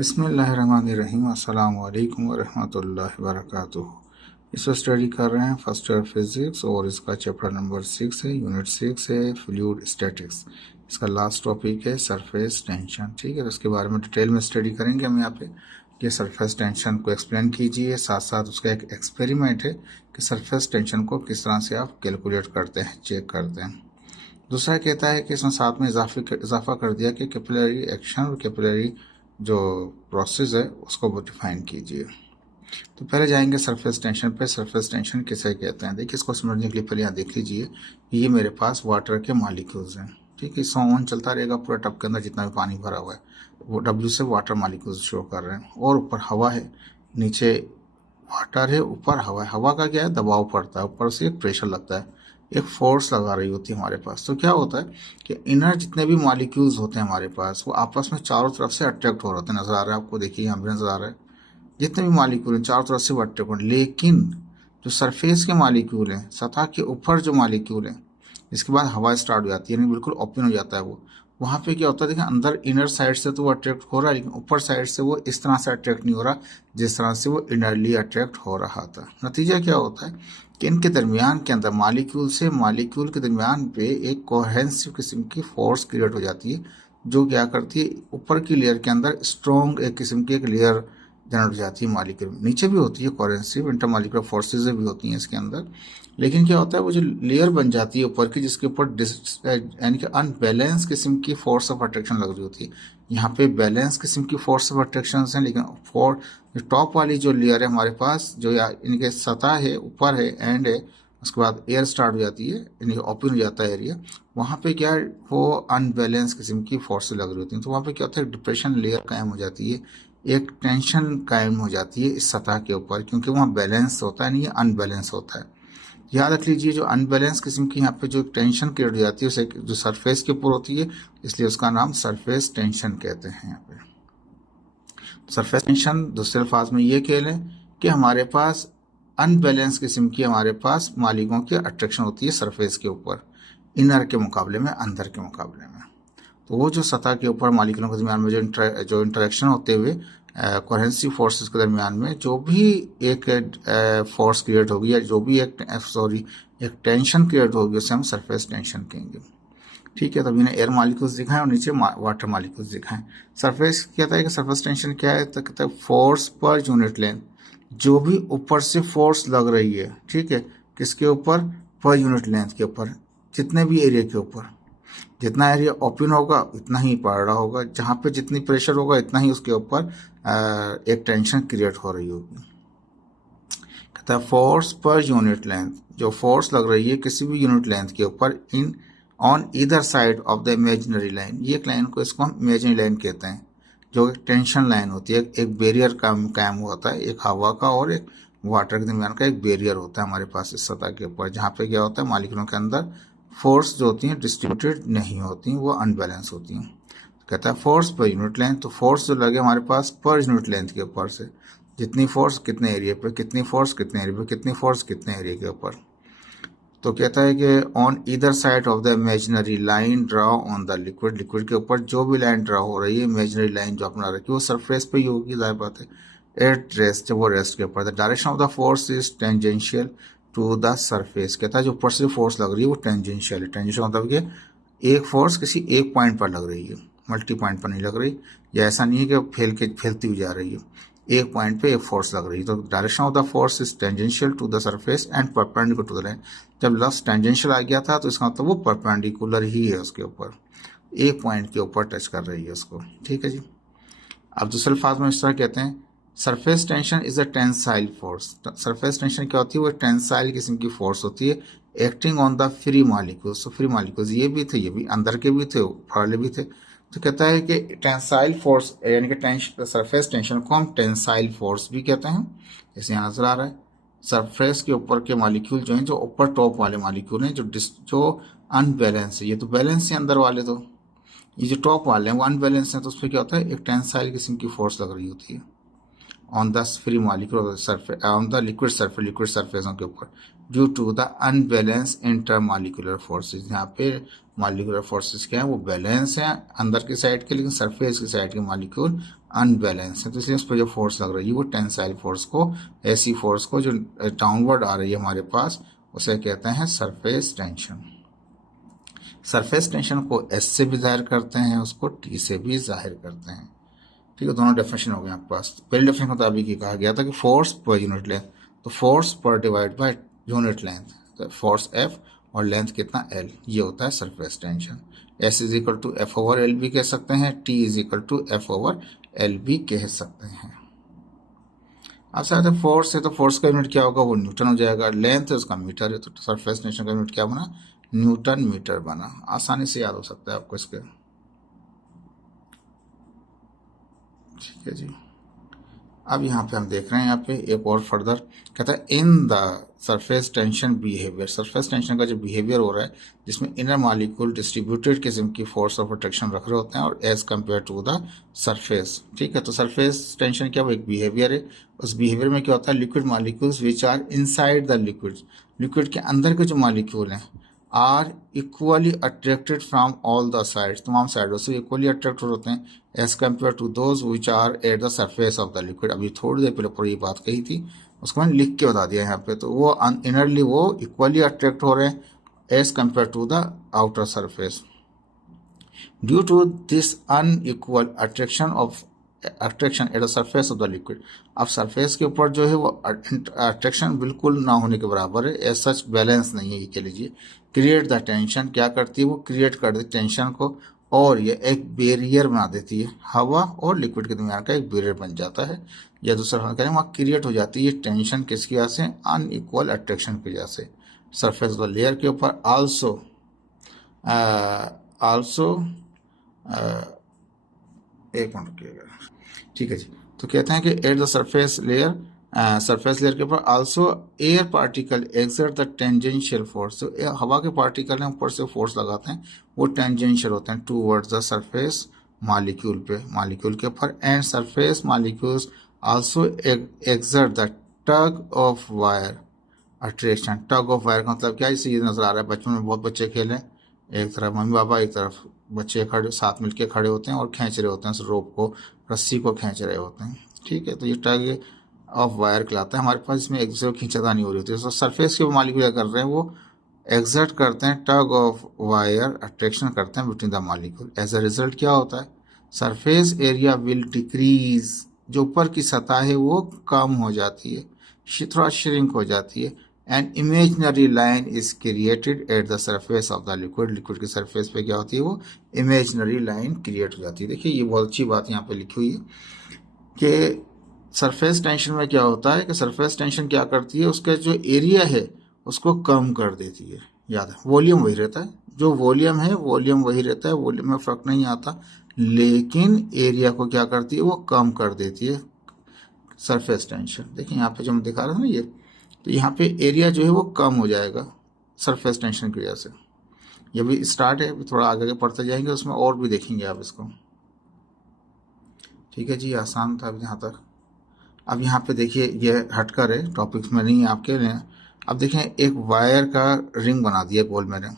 बिस्मिल्लाहिर्रहमानिर्रहीम। अस्सलाम वालेकुम वरहमतुल्लाहि वबरकातुहू। इस वक्त स्टडी कर रहे हैं फर्स्ट ईयर फिज़िक्स और इसका चैप्टर नंबर 6 है, यूनिट 6 है फ्लूइड स्टैटिक्स। इसका लास्ट टॉपिक है सरफेस टेंशन। ठीक है, तो इसके बारे में डिटेल में स्टडी करेंगे हम यहाँ पे कि सरफेस टेंशन को एक्सप्लेन कीजिए। साथ साथ उसका एक एक्सपेरिमेंट है कि सरफेस टेंशन को किस तरह से आप कैलकुलेट करते हैं, चेक करते हैं। दूसरा कहता है कि इसमें साथ में इजाफा कर दिया कि कैपिलरी एक्शन और कैपिलरी जो प्रोसेस है उसको डिफाइन कीजिए। तो पहले जाएंगे सरफेस टेंशन पे। सरफेस टेंशन किसे कहते हैं, देखिए इसको समझने के लिए पहले यहाँ देख लीजिए, ये मेरे पास वाटर के मॉलिक्यूल्स हैं। ठीक है, सॉन चलता रहेगा पूरा टब के अंदर जितना भी पानी भरा हुआ है, वो डब्ल्यू से वाटर मॉलिक्यूल्स शो कर रहे हैं। और ऊपर हवा है, नीचे वाटर है, ऊपर हवा है। हवा का क्या है, दबाव पड़ता है, ऊपर से एक प्रेशर लगता है, एक फोर्स लगा रही होती है हमारे पास। तो क्या होता है कि इनर जितने भी मॉलिक्यूल्स होते हैं हमारे पास, वो आपस में चारों तरफ से अट्रैक्ट हो रहे होते हैं। नजर आ रहा है आपको, देखिए यहाँ भी नजर आ रहा है, जितने भी मॉलिक्यूल हैं चारों तरफ से वो अट्रैक्ट हो रहे हैं। लेकिन जो सरफेस के मॉलिक्यूल हैं, सतह के ऊपर जो मॉलिक्यूल हैं, इसके बाद हवा स्टार्ट हो जाती है, यानी बिल्कुल ओपन हो जाता है वो। वहाँ पे क्या होता है, देखिए अंदर इनर साइड से तो वो अट्रैक्ट हो रहा है, लेकिन ऊपर साइड से वो इस तरह से अट्रैक्ट नहीं हो रहा जिस तरह से वो इनरली अट्रैक्ट हो रहा था। नतीजा क्या होता है कि इनके दरमियान के अंदर मॉलिक्यूल से मॉलिक्यूल के दरमियान पे एक कोहेरेंसिव किस्म की फोर्स क्रिएट हो जाती है, जो क्या करती है, ऊपर की लेयर के अंदर स्ट्रॉन्ग एक किस्म की एक लेयर जनरेट हो जाती है मॉलिक्यूल। नीचे भी होती है कोहेरेंसिव इंटरमॉलिक्यूलर फोर्सेज भी होती हैं इसके अंदर, लेकिन क्या होता है वो जो लेयर बन जाती है ऊपर की, जिसके ऊपर यानी कि अनबैलेंस किस्म की फोर्स ऑफ अट्रैक्शन लग रही होती है। यहाँ पे बैलेंस किस्म की फोर्स ऑफ अट्रैक्शन है, लेकिन टॉप वाली जो लेयर है हमारे पास, जो इनके सतह है, ऊपर है, एंड है, उसके बाद एयर स्टार्ट हो जाती है, यानी कि ओपन हो जाता है एरिया, वहाँ पे क्या है, वो अनबैलेंस किस्म की फोर्स लग रही होती हैं। तो वहाँ पे क्या होता है, डिप्रेशन लेयर कायम हो जाती है, एक टेंशन कायम हो जाती है इस सतह के ऊपर, क्योंकि वहाँ बैलेंस होता है नहीं, अनबैलेंस होता है। याद रख लीजिए, जो अनबैलेंस किस्म की यहाँ पे जो टेंशन क्रिएट हो जाती है उसे जो सरफेस के ऊपर होती है, इसलिए उसका नाम सरफेस टेंशन कहते हैं। यहाँ पे सरफेस टेंशन दूसरे अल्फाज में ये कह लें कि हमारे पास अनबैलेंस किस्म की हमारे पास मालिकों की अट्रैक्शन होती है सरफेस के ऊपर, इनर के मुकाबले में, अंदर के मुकाबले में। तो वो जो सतह के ऊपर मालिकों के दरमियान में जो इंटरेक्शन होते हुए कोहेरेंसिव फोर्सेस के दरमियान में जो भी एक फोर्स क्रिएट होगी, या जो भी एक टेंशन क्रिएट होगी, उसे हम सरफेस टेंशन कहेंगे। ठीक है, तो अभी एयर मॉलिक्यूल्स दिखाएं और नीचे वाटर मॉलिक्यूल्स दिखाएं। सरफेस कहता है कि सरफेस टेंशन क्या है, तो कहता है फोर्स पर यूनिट लेंथ, जो भी ऊपर से फोर्स लग रही है, ठीक है, किसके ऊपर, पर यूनिट लेंथ के ऊपर, जितने भी एरिया के ऊपर, जितना एरिया ओपन होगा उतना ही पड़ रहा होगा, जहाँ पे जितनी प्रेशर होगा इतना ही उसके ऊपर एक टेंशन क्रिएट हो रही होगी। कहता है फोर्स पर यूनिट लेंथ, जो फोर्स लग रही है किसी भी यूनिट लेंथ के ऊपर, in on either side of the imaginary line, ये एक लाइन को इसको हम इमेजिनरी लाइन कहते हैं, जो एक टेंशन लाइन होती है, एक बैरियर कायम होता है, एक हवा का और एक वाटर के दरमियान का एक बैरियर होता है हमारे पास इस सतह के ऊपर, जहाँ पे क्या होता है, मॉलिक्यूलों के अंदर फोर्स जो होती हैं डिस्ट्रीब्यूटेड नहीं होती, वो अनबैलेंस होती हैं। कहता है फोर्स पर यूनिट लेंथ, तो फोर्स जो लगे हमारे पास पर यूनिट लेंथ के ऊपर से, जितनी फोर्स कितने एरिया पे, कितनी फोर्स कितने एरिया पे, कितनी फोर्स कितने एरिया के ऊपर। तो कहता है कि on either side of the imaginary line draw on the liquid, liquid के ऊपर जो भी लाइन ड्रा हो रही है, इमेजिनरी लाइन जो अपना रखी है, वो सरफेस पे ही होगी, जाहिर बात है। एट रेस्ट, वो रेस्ट के ऊपर, the direction of the force is tangential to the surface. कहता है जो ऊपर से फोर्स लग रही है वो टेंजेंशियल है। टेंजेंशियल मतलब कि एक फोर्स किसी एक पॉइंट पर लग रही है, मल्टी पॉइंट पर नहीं लग रही, या ऐसा नहीं है कि फैलती हुई जा रही है, एक पॉइंट पे एक फोर्स लग रही है। तो direction of the force is tangential to the surface and perpendicular to the line. जब लफ्ज टेंजेंशियल आ गया था तो इसका मतलब वो परपेंडिकुलर ही है उसके ऊपर, एक पॉइंट के ऊपर टच कर रही है उसको। ठीक है जी। अब दूसरे अल्फाज में इस तरह कहते हैं, surface tension is a tensile force. Surface tension क्या होती है, वो टेंसाइल किस्म की फोर्स होती है, acting on the free molecules. तो फ्री मॉलिक्यूल्स ये भी थे, ये भी अंदर के भी थे, ऊपर भी थे। तो कहता है कि टेंसाइल फोर्स, यानी कि सरफेस टेंशन को हम टेंसाइल फोर्स भी कहते हैं। जैसे यहाँ नजर आ रहा है, सरफेस के ऊपर के मॉलिक्यूल जो हैं, जो ऊपर टॉप वाले मॉलिक्यूल हैं, जो अनबैलेंस है, ये तो बैलेंस है अंदर वाले, तो ये जो टॉप वाले हैं वो अनबैलेंस हैं, तो उस पर क्या होता है, एक टेंसाइल किस्म की फोर्स लग रही होती है on the free molecule surface, on the liquid surface, liquid सरफेसों के ऊपर, due to the unbalance intermolecular forces. यहाँ पे मॉलिक्यूलर फोर्सेस क्या है, वो बैलेंस है अंदर की साइड के, लेकिन सरफेस की साइड के मॉलिक्यूल अनबैलेंस है। तो इसलिए उस पर जो फोर्स लग रही है वो टेंसाइल फोर्स को, ऐसी फोर्स को जो डाउनवर्ड आ रही है हमारे पास, उसे कहते हैं सरफेस टेंशन। सरफेस टेंशन को एस से भी जाहिर करते हैं, उसको टी से भी जाहिर करते हैं। ठीक है, दोनों डेफिनेशन हो गए आपके पास। पहले डेफिनेशन के मुताबिक ये कहा गया था कि फोर्स पर यूनिट लेंथ, तो फोर्स पर डिवाइड बाय यूनिट लेंथ, तो फोर्स एफ और लेंथ कितना एल, ये होता है surface tension. S is equal to F over L भी कह सकते हैं, T is equal to F over L भी कह सकते हैं। अब सर फोर्स है तो फोर्स का यूनिट क्या होगा, वो न्यूटन हो जाएगा। लेंथ है उसका मीटर है, तो सरफेस टेंशन का यूनिट क्या बना, न्यूटन मीटर बना। आसानी से याद हो सकता है आपको इसके। ठीक है जी। अब यहाँ पे हम देख रहे हैं, यहाँ पे एक और फर्दर कहता है in the surface tension behaviour. Surface tension का जो बिहेवियर हो रहा है, जिसमें इनर मॉलिक्यूल डिस्ट्रीब्यूटेड किस्म की फोर्स ऑफ अट्रैक्शन रख रहे होते हैं और as compared to the surface. ठीक है, तो सरफेस टेंशन क्या, वो एक बिहेवियर है। उस बिहेवियर में क्या होता है, liquid molecules which are inside the liquid, liquid के अंदर के जो मॉलिक्यूल हैं, are equally attracted from all the sides, तमाम साइडों से इक्वली अट्रैक्टेड होते हैं as compared to those which are at the surface of the liquid. अभी थोड़ी देर पहले पर ये बात कही थी, उसको मैंने लिख के बता दिया यहाँ पे। तो वो इनरली वो इक्वली अट्रैक्ट हो रहे हैं as compared to the outer surface. Due to this unequal attraction at the surface of the liquid, अब सरफेस के ऊपर जो है वो अट्रैक्शन बिल्कुल ना होने के बराबर है, एज सच बैलेंस नहीं है ये कह लीजिए। क्रिएट द टेंशन, क्या करती है वो, क्रिएट कर देती टेंशन को, और ये एक बैरियर बना देती है, हवा और लिक्विड के दरमियान का एक बैरियर बन जाता है। या दूसरा हम करें, वहाँ क्रिएट हो जाती है टेंशन किसकी वजह से, अनइक्वल अट्रैक्शन की वजह से सरफेस ऑफ द लेयर के ऊपर। आल्सो एक मिनट रुकिएगा। ठीक है जी, तो कहते हैं कि एट द सरफेस लेयर के ऊपर also air particle exert the tangential force, तो हवा के पार्टिकल हैं ऊपर से फोर्स लगाते हैं, वो टेंजेंशियल होते हैं टूवर्ड्स द सरफेस मॉलिक्यूल पे, मॉलिक्यूल के ऊपर। And surface molecules also exert the tug of wire attraction. Tug of wire का मतलब क्या है, इसे ये नजर आ रहा है, बचपन में बहुत बच्चे खेले, एक तरफ मम्मी पापा, एक तरफ बच्चे खड़े साथ मिलके खड़े होते हैं और खींच रहे होते हैं उस रोप को, रस्सी को खींच रहे होते हैं। ठीक है, तो ये टग ऑफ वायर कहलाता है हमारे पास, इसमें एक दूसरे को खींचातानी हो रही होती है। तो सरफेस के मॉलिक्यूल क्या कर रहे हैं, वो एक्सर्ट करते हैं टग ऑफ वायर अट्रैक्शन करते हैं between the molecule. As a result क्या होता है, सरफेस एरिया विल डिक्रीज, जो ऊपर की सतह है वो कम हो जाती है, थोड़ा श्रिंक हो जाती है। And imaginary line is created at the surface of the liquid, liquid की सरफेस पे क्या होती है, वो इमेजनरी लाइन क्रिएट हो जाती है। देखिए ये बहुत अच्छी बात यहाँ पे लिखी हुई है कि सरफेस टेंशन में क्या होता है कि सरफेस टेंशन क्या करती है, उसका जो एरिया है उसको कम कर देती है। याद है, वॉल्यूम वही रहता है, जो वॉल्यूम है वॉल्यूम वही रहता है, वॉल्यूम में फर्क नहीं आता, लेकिन एरिया को क्या करती है, वो कम कर देती है सरफेस टेंशन। देखिए यहाँ पे जो मैं दिखा रहा था ना ये, तो यहाँ पे एरिया जो है वो कम हो जाएगा सरफेस टेंशन की वजह से। ये भी स्टार्ट है, थोड़ा आगे पढ़ते जाएंगे, उसमें और भी देखेंगे आप इसको। ठीक है जी, आसान था अब यहाँ तक। अब यहाँ पे देखिए ये हटकर है, टॉपिक्स में नहीं है आपके लिए। अब देखें, एक वायर का रिंग बना दिया गोल मैंने,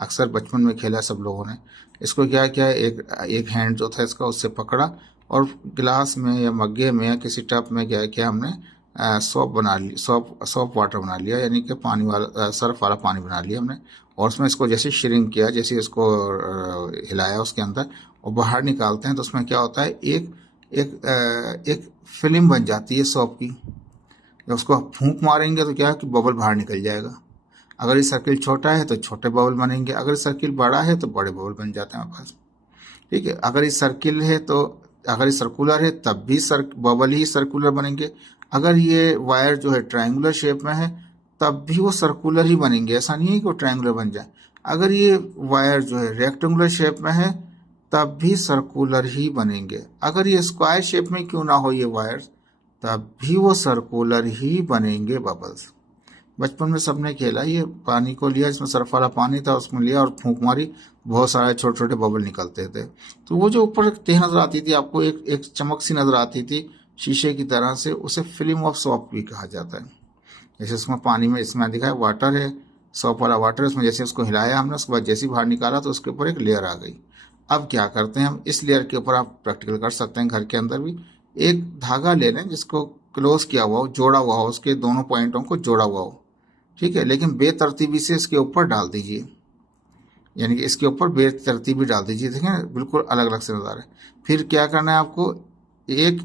अक्सर बचपन में खेला सब लोगों ने। इसको क्या किया, एक हैंड जो था इसका उससे पकड़ा और गिलास में या मग्गे में या किसी टब में क्या किया हमने, सॉप बना ली, सॉप वाटर बना लिया, यानी कि पानी वाला सर्फ वाला पानी बना लिया हमने। और उसमें इसको जैसे श्रिंक किया, जैसे इसको हिलाया उसके अंदर और बाहर निकालते हैं, तो उसमें क्या होता है, एक फिल्म बन जाती है सॉप की। जब उसको फूंक मारेंगे तो क्या है कि बबल बाहर निकल जाएगा। अगर ये सर्किल छोटा है तो छोटे बबल बनेंगे, अगर सर्किल बड़ा है तो बड़े बबल बन जाते हैं हमारे पास। ठीक है, अगर ये सर्किल है तो, अगर ये सर्कुलर है तब भी बबल ही सर्कुलर बनेंगे। अगर ये वायर जो है ट्रायंगुलर शेप में है तब भी वो सर्कुलर ही बनेंगे, ऐसा नहीं है कि वो ट्रायंगुलर बन जाए। अगर ये वायर जो है रेक्टेंगुलर शेप में है तब भी सर्कुलर ही बनेंगे। अगर ये स्क्वायर शेप में क्यों ना हो ये वायर, तब भी वो सर्कुलर ही बनेंगे बबल्स। बचपन में सबने खेला, ये पानी को लिया, इसमें सर्फ वाला पानी था, उसमें लिया और फूंक मारी, बहुत सारे छोटे छोटे बबल निकलते थे। तो वो जो ऊपर तह नजर आती थी आपको, एक चमक सी नजर आती थी शीशे की तरह से, उसे फिल्म ऑफ सॉप भी कहा जाता है। जैसे इसमें पानी में इसमें दिखा है वाटर है, सॉप वाला वाटर, उसमें जैसे उसको हिलाया हमने, उसके बाद जैसे ही बाहर निकाला तो उसके ऊपर एक लेयर आ गई। अब क्या करते हैं हम, इस लेयर के ऊपर आप प्रैक्टिकल कर सकते हैं घर के अंदर भी। एक धागा ले लें जिसको क्लोज किया हुआ हो, जोड़ा हुआ हो, उसके दोनों पॉइंटों को जोड़ा हुआ हो, ठीक है, लेकिन बेतरतीबी से इसके ऊपर डाल दीजिए, यानी कि इसके ऊपर बेतरतीबी डाल दीजिए। देखें बिल्कुल अलग अलग से नजर है। फिर क्या करना है आपको, एक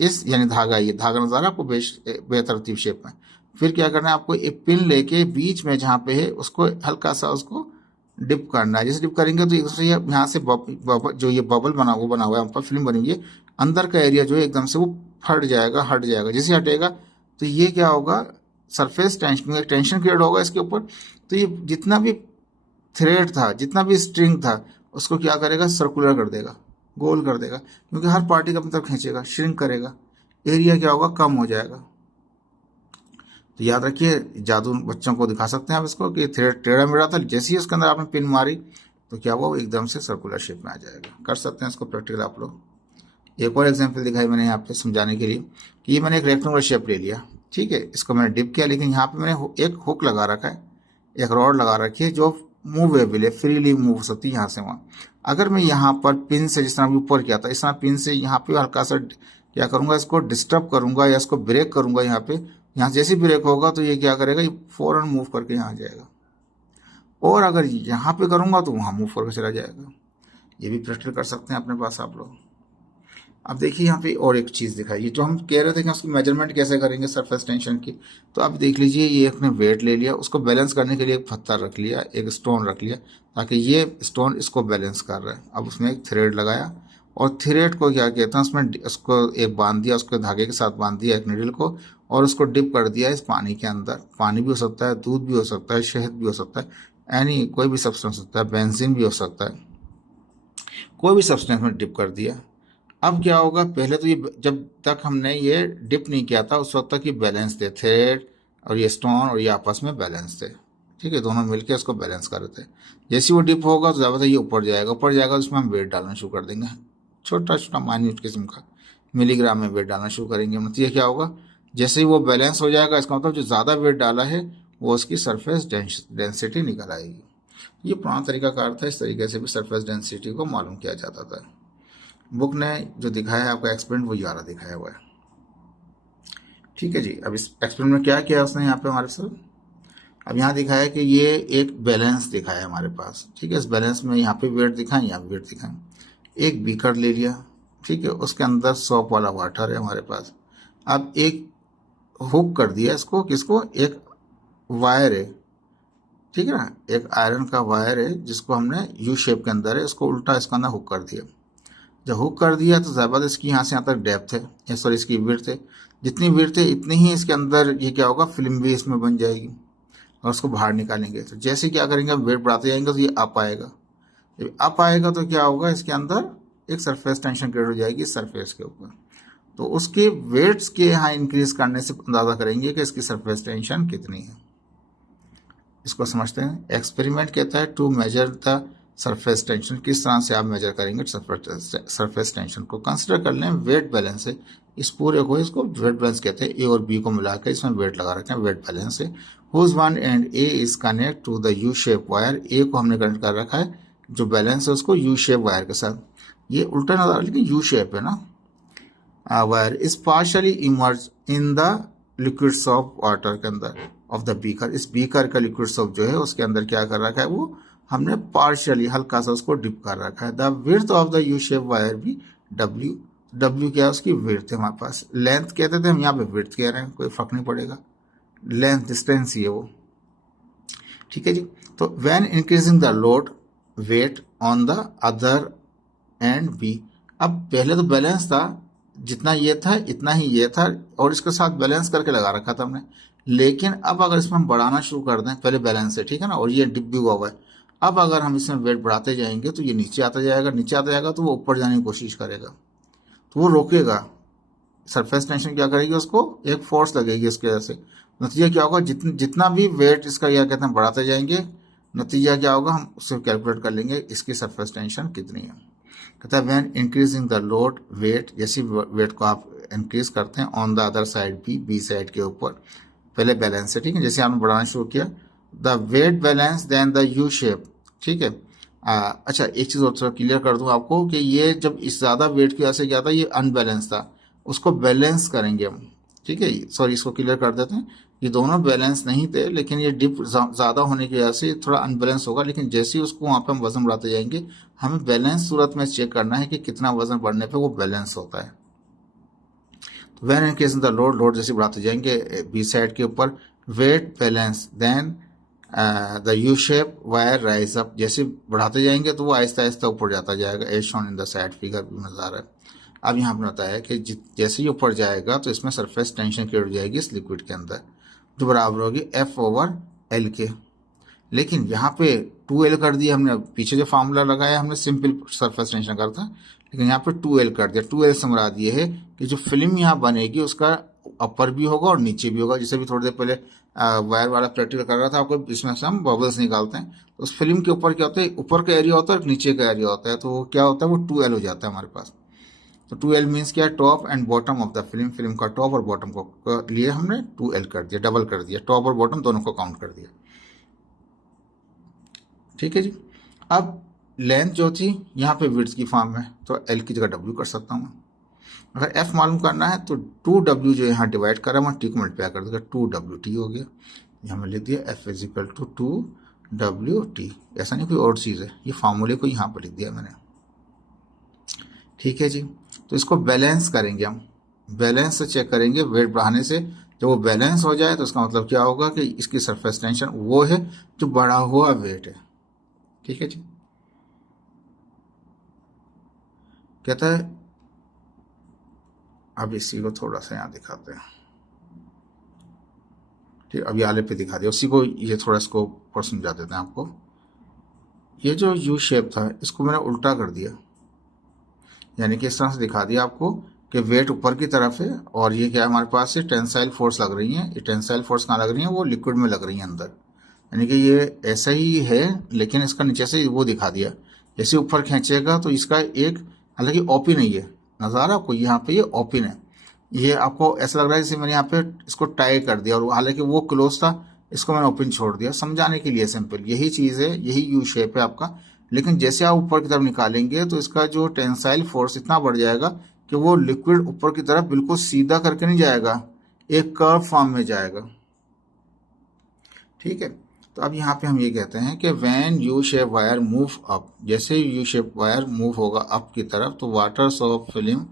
इस यानी धागा, ये धागा नजर है आपको बेतरतीब शेप में। फिर क्या करना है आपको, एक पिन लेके बीच में जहाँ पे है उसको हल्का सा उसको डिप करना है। जैसे डिप करेंगे तो एक दूसरे यहाँ से जो ये बबल बना वो बना हुआ है, पर फिल्म बनी हुई है, अंदर का एरिया जो है एकदम से वो फट जाएगा, हट जाएगा। जैसे हटेगा तो ये क्या होगा, सरफेस टेंशन, एक टेंशन क्रिएट होगा इसके ऊपर। तो ये जितना भी थ्रेड था, जितना भी स्ट्रिंग था, उसको क्या करेगा, सर्कुलर कर देगा, गोल कर देगा, क्योंकि हर पार्टी का मतलब खींचेगा, श्रिंक करेगा, एरिया क्या होगा, कम हो जाएगा। तो याद रखिए, जादू बच्चों को दिखा सकते हैं आप इसको कि थ्रेड टेढ़ा मेढ़ा था, जैसे ही उसके अंदर आपने पिन मारी तो क्या हुआ, वो एकदम से सर्कुलर शेप में आ जाएगा। कर सकते हैं इसको प्रैक्टिकल आप लोग। एक और एग्जांपल दिखाई मैंने यहाँ पे समझाने के लिए कि ये मैंने एक रेक्टेंगुलर शेप ले लिया, ठीक है, इसको मैंने डिप किया, लेकिन यहाँ पे मैंने एक हुक लगा रखा है, एक रॉड लगा रखी है जो मूवेबल है, फ्रीली मूव हो सकती है यहाँ से वहाँ। अगर मैं यहाँ पर पिन से, जिस तरह अभी ऊपर किया था, इस तरह पिन से यहाँ पे हल्का सा क्या करूँगा, इसको डिस्टर्ब करूँगा या इसको ब्रेक करूँगा यहाँ पे, यहाँ जैसे ब्रेक होगा तो ये क्या करेगा, ये फौरन मूव करके यहाँ आ जाएगा। और अगर यहाँ पे करूँगा तो वहाँ मूव करके चला जाएगा। ये भी प्रैक्टिस कर सकते हैं अपने पास आप लोग। अब देखिए यहाँ पे और एक चीज़ दिखाई, जो हम कह रहे थे कि उसकी मेजरमेंट कैसे करेंगे सरफेस टेंशन की। तो अब देख लीजिए, ये एक ने वेट ले लिया, उसको बैलेंस करने के लिए एक पत्थर रख लिया, एक स्टोन रख लिया, ताकि ये स्टोन इसको बैलेंस कर रहा है। अब उसमें एक थ्रेड लगाया, और थ्रेड को क्या कहते हैं, उसमें उसको एक बांध दिया, उसको धागे के साथ बांध दिया एक नीडल को, और उसको डिप कर दिया इस पानी के अंदर। पानी भी हो सकता है, दूध भी हो सकता है, शहद भी हो सकता है, एनी कोई भी सब्सटेंस हो सकता है, बेंजीन भी हो सकता है, कोई भी सब्सटेंस में डिप कर दिया। अब क्या होगा, पहले तो ये जब तक हमने ये डिप नहीं किया था उस वक्त तक ये बैलेंस थे, थ्रेड और ये स्टोन और ये आपस में बैलेंस थे, ठीक है, दोनों मिलके इसको बैलेंस कर रहे थे। जैसे वो डिप होगा तो ज़्यादा ये ऊपर जाएगा, ऊपर जाएगा तो उसमें हम वेट डालना शुरू कर देंगे, छोटा छोटा माइन्यूट किस्म का, मिलीग्राम में वेट डालना शुरू करेंगे। मतलब ये क्या होगा, जैसे ही वो बैलेंस हो जाएगा, इसका मतलब जो ज़्यादा वेट डाला है वो उसकी सरफेस डेंसिटी निकल आएगी। ये पुराना तरीका कार था, इस तरीके से भी सरफेस डेंसिटी को मालूम किया जाता था। बुक ने जो दिखाया है आपका एक्सपेरिमेंट, वो 11 दिखाया हुआ है, ठीक है जी। अब इस एक्सपेरिमेंट में क्या किया उसने यहाँ पे हमारे साथ, अब यहाँ दिखाया है कि ये एक बैलेंस दिखाया है हमारे पास, ठीक है। इस बैलेंस में यहाँ पे वेट दिखाएं, यहाँ पे वेट दिखाएं। एक बीकर ले लिया, ठीक है, उसके अंदर सॉप वाला वाटर है हमारे पास। अब एक हुक कर दिया इसको, किसको, एक वायर है, ठीक है ना, एक आयरन का वायर है जिसको हमने यू शेप के अंदर है, उसको उल्टा इसके अंदर हुक कर दिया। जब हुक कर दिया तो ज़्यादा इसकी यहाँ से यहाँ तक डेप्थ है, सॉरी इसकी विड्थ है, जितनी विड्थ है इतनी ही इसके अंदर ये क्या होगा, फिल्म भी इसमें बन जाएगी, और उसको बाहर निकालेंगे। तो जैसे क्या करेंगे, वेट बढ़ाते जाएंगे तो ये अप आएगा। जब अप आएगा तो क्या होगा, इसके अंदर एक सरफेस टेंशन क्रिएट हो जाएगी सरफेस के ऊपर। तो उसके वेट्स के यहाँ इंक्रीज करने से अंदाजा करेंगे कि इसकी सरफेस टेंशन कितनी है। इसको समझते हैं। एक्सपेरिमेंट कहता है to measure the surface tension, किस तरह से आप मेजर करेंगे सरफेस टेंशन को। कंसिडर कर लें वेट बैलेंस है इस पूरे को, इसको वेट बैलेंस कहते हैं। ए और बी को मिलाकर इसमें वेट लगा रखे हैं, वेट बैलेंस है। Whose one and A is connect to the U shape wire, A को हमने कनेक्ट कर रखा है जो बैलेंस है उसको यू शेप वायर के साथ। ये उल्टा नजर आ रहा है लेकिन यू शेप है ना। Wire is partially emerge in the liquid shop water के अंदर ऑफ द बीकर। इस बीकर का लिक्विड सॉप जो है उसके अंदर क्या कर रखा है, वो हमने पार्शियली हल्का सा उसको डिप कर रखा है। The width of the U shape wire भी डब्ल्यू, डब्ल्यू क्या है, उसकी विड्थ है हमारे पास। लेंथ कहते थे, हम यहाँ पे विड्थ कह रहे हैं, कोई फर्क नहीं पड़ेगा, लेंथ डिस्टेंस ही है वो, ठीक है जी। तो when increasing the load weight on the other end B, अब पहले तो बैलेंस था, जितना ये था इतना ही ये था, और इसके साथ बैलेंस करके लगा रखा था हमने। लेकिन अब अगर इसमें हम बढ़ाना शुरू कर दें, पहले बैलेंस है, ठीक है ना, और ये डिप भी हुआ है। अब अगर हम इसमें वेट बढ़ाते जाएंगे तो ये नीचे आता जाएगा, नीचे आता जाएगा तो वो ऊपर जाने की कोशिश करेगा, तो वो रोकेगा। सरफेस टेंशन क्या करेगी, उसको एक फोर्स लगेगी उसकी वजह से। नतीजा क्या होगा, जितना भी वेट इसका क्या कहते हैं बढ़ाते जाएंगे, नतीजा क्या होगा, हम उससे कैलकुलेट कर लेंगे इसकी सरफेस टेंशन कितनी है। कहता है when increasing the load weight, जैसे वेट को आप इंक्रीज करते हैं on the other side B side के ऊपर, पहले बैलेंस है, ठीक है, जैसे आपने बढ़ाना शुरू किया the weight balance then the U shape, ठीक है। अच्छा एक चीज़ और थोड़ा क्लियर कर दूं आपको कि ये जब इस ज़्यादा वेट की वजह से क्या था, ये अनबैलेंस था, उसको बैलेंस करेंगे हम, ठीक है। सॉरी इसको क्लियर कर देते हैं, ये दोनों बैलेंस नहीं थे, लेकिन ये डिप ज़्यादा होने की वजह से थोड़ा अनबैलेंस होगा, लेकिन जैसे ही उसको वहाँ पे हम वजन बढ़ाते जाएंगे, हमें बैलेंस सूरत में चेक करना है कि कितना वजन बढ़ने पे वो बैलेंस होता है। तो when in case the load, load जैसे बढ़ाते जाएंगे बी साइड के ऊपर, weight balance then the U shape wire rise up, जैसे बढ़ाते जाएंगे तो वो आहिस्ता आहिस्ता ऊपर जाता जाएगा, as shown in the side figure भी नजर आ रहा है। अब यहाँ पर बताया कि जैसे ही ऊपर जाएगा तो इसमें सरफेस टेंशन क्रिएट हो जाएगी इस लिक्विड के अंदर, जो बराबर होगी एफ ओवर एल के। लेकिन यहाँ पे 2L कर दिया हमने, पीछे जो फार्मूला लगाया हमने सिंपल सरफेस टेंशन का था, लेकिन यहाँ पे 2L कर दिया। 2L से मुराद ये है कि जो फिल्म यहाँ बनेगी उसका अपर भी होगा और नीचे भी होगा। जैसे भी थोड़ी देर पहले वायर वाला प्रैक्टिकल कर रहा था आपको, इसमें से हम बबल्स निकालते हैं, तो उस फिल्म के ऊपर क्या होता है, ऊपर का एरिया होता है और नीचे का एरिया होता है, तो वो क्या होता है, वो 2L हो जाता है हमारे पास। तो 2L मीन्स क्या है, top and bottom of the film, film का टॉप और बॉटम को लिए हमने 2L कर दिया, डबल कर दिया, टॉप और बॉटम दोनों को काउंट कर दिया, ठीक है जी। अब लेंथ जो थी यहाँ पे विड्थ की फॉर्म में, तो एल की जगह डब्ल्यू कर सकता हूँ। अगर एफ मालूम करना है तो 2W जो यहाँ डिवाइड करा मैं टी को मल्टीप्लाई कर दूंगा, 2WT हो गया। यहाँ मैं लिख दिया F is equal to 2WT। ऐसा नहीं कोई और चीज़ है, ये फार्मूले को यहाँ पर लिख दिया मैंने, ठीक है जी। तो इसको बैलेंस करेंगे हम, बैलेंस से चेक करेंगे वेट बढ़ाने से। जब वो बैलेंस हो जाए तो इसका मतलब क्या होगा कि इसकी सरफेस टेंशन वो है जो बढ़ा हुआ वेट है, ठीक है जी। कहता है, अब इसी को थोड़ा सा यहाँ दिखाते हैं, ठीक, अभी आले पे दिखा दिया उसी को, ये थोड़ा इसको और समझा देते हैं आपको। ये जो यू शेप था इसको मैंने उल्टा कर दिया, यानी कि इस तरह से दिखा दिया आपको कि वेट ऊपर की तरफ है और ये क्या हमारे पास से टेंसाइल फोर्स लग रही है। ये टेंसाइल फोर्स कहाँ लग रही है, वो लिक्विड में लग रही है अंदर, यानी कि ये ऐसा ही है, लेकिन इसका नीचे से वो दिखा दिया। जैसे ऊपर खींचेगा तो इसका एक, हालांकि ओपन है, ये नजर आ रहा है आपको, यहाँ पे ये ओपन है, ये आपको ऐसा लग रहा है जैसे मैंने यहाँ पे इसको टाई कर दिया, और हालांकि वो क्लोज था, इसको मैंने ओपन छोड़ दिया समझाने के लिए, सिंपल यही चीज़ है, यही यू शेप है आपका। लेकिन जैसे आप ऊपर की तरफ निकालेंगे तो इसका जो टेंसाइल फोर्स इतना बढ़ जाएगा कि वो लिक्विड ऊपर की तरफ बिल्कुल सीधा करके नहीं जाएगा, एक कर्व फॉर्म में जाएगा, ठीक है। तो अब यहाँ पे हम ये कहते हैं कि when you shape wire move up, जैसे यू शेप वायर मूव होगा अप की तरफ, तो वाटर सॉप फिल्म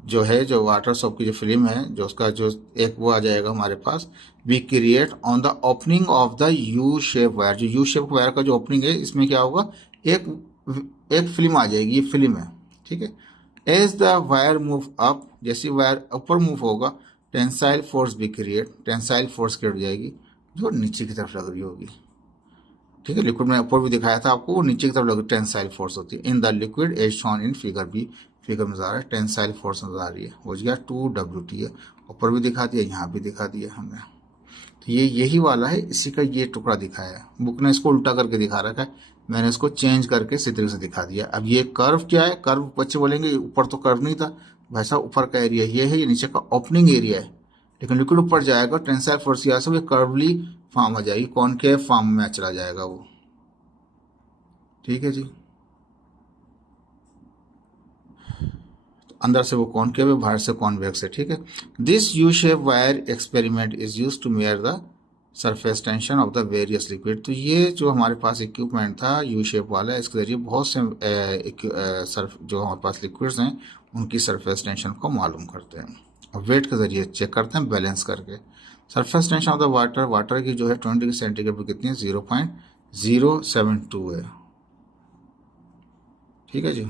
जो है, जो वाटर सॉप की जो फिल्म है, जो उसका जो एक वो आ जाएगा हमारे पास, we create on the opening of the U shape wire. जो यू शेप वायर का जो ओपनिंग है, इसमें क्या होगा, एक एक फिल्म आ जाएगी, ये फिल्म है, ठीक है। As the wire move up, जैसे वायर ऊपर मूव होगा, टेंसाइल फोर्स भी क्रिएट, टेंसाइल फोर्स क्रिएट हो जाएगी जो नीचे की तरफ लग रही होगी, ठीक है। लिक्विड में ऊपर भी दिखाया था आपको, वो नीचे की तरफ लग टेंसाइल फोर्स होती है in the liquid as shown in figure B. Figure में नजर आ रहा है टेंसाइल फोर्स नजर आ रही है, हो गया 2WT है, ऊपर भी दिखा दिया, यहाँ भी दिखा दिया हमने। तो ये यही वाला है, इसी का ये टुकड़ा दिखाया है, बुक ने इसको उल्टा करके दिखा रखा है, मैंने इसको चेंज करके इसी तरीके से दिखा दिया। अब ये कर्व क्या है, कर्व बच्चे बोलेंगे ऊपर तो कर्व नहीं था भाई साहब, ऊपर का एरिया ये है, ये नीचे का ओपनिंग एरिया है, लेकिन लिक्विड ऊपर जाएगा टेंसाइल फोर्स यहाँ से वो कर्वली फॉर्म आ जाएगी, कॉनकेव फॉर्म में चला जाएगा वो, ठीक है जी। तो अंदर से वो कॉनकेव है, बाहर से कॉन्वेक्स है, ठीक है। This U shape wire experiment is use to measure the surface टेंशन ऑफ द वेरियस लिक्विड। तो ये जो हमारे पास इक्विपमेंट था यू शेप वाला, इसके जरिए बहुत से जो हमारे पास लिक्विड्स हैं उनकी सरफेस टेंशन को मालूम करते हैं, और वेट के जरिए चेक करते हैं बैलेंस करके। सरफेस टेंशन ऑफ द वाटर, वाटर की जो है 20 डिग्री सेंटीग्रेड पर कितनी है, 0.072 है, ठीक है जी।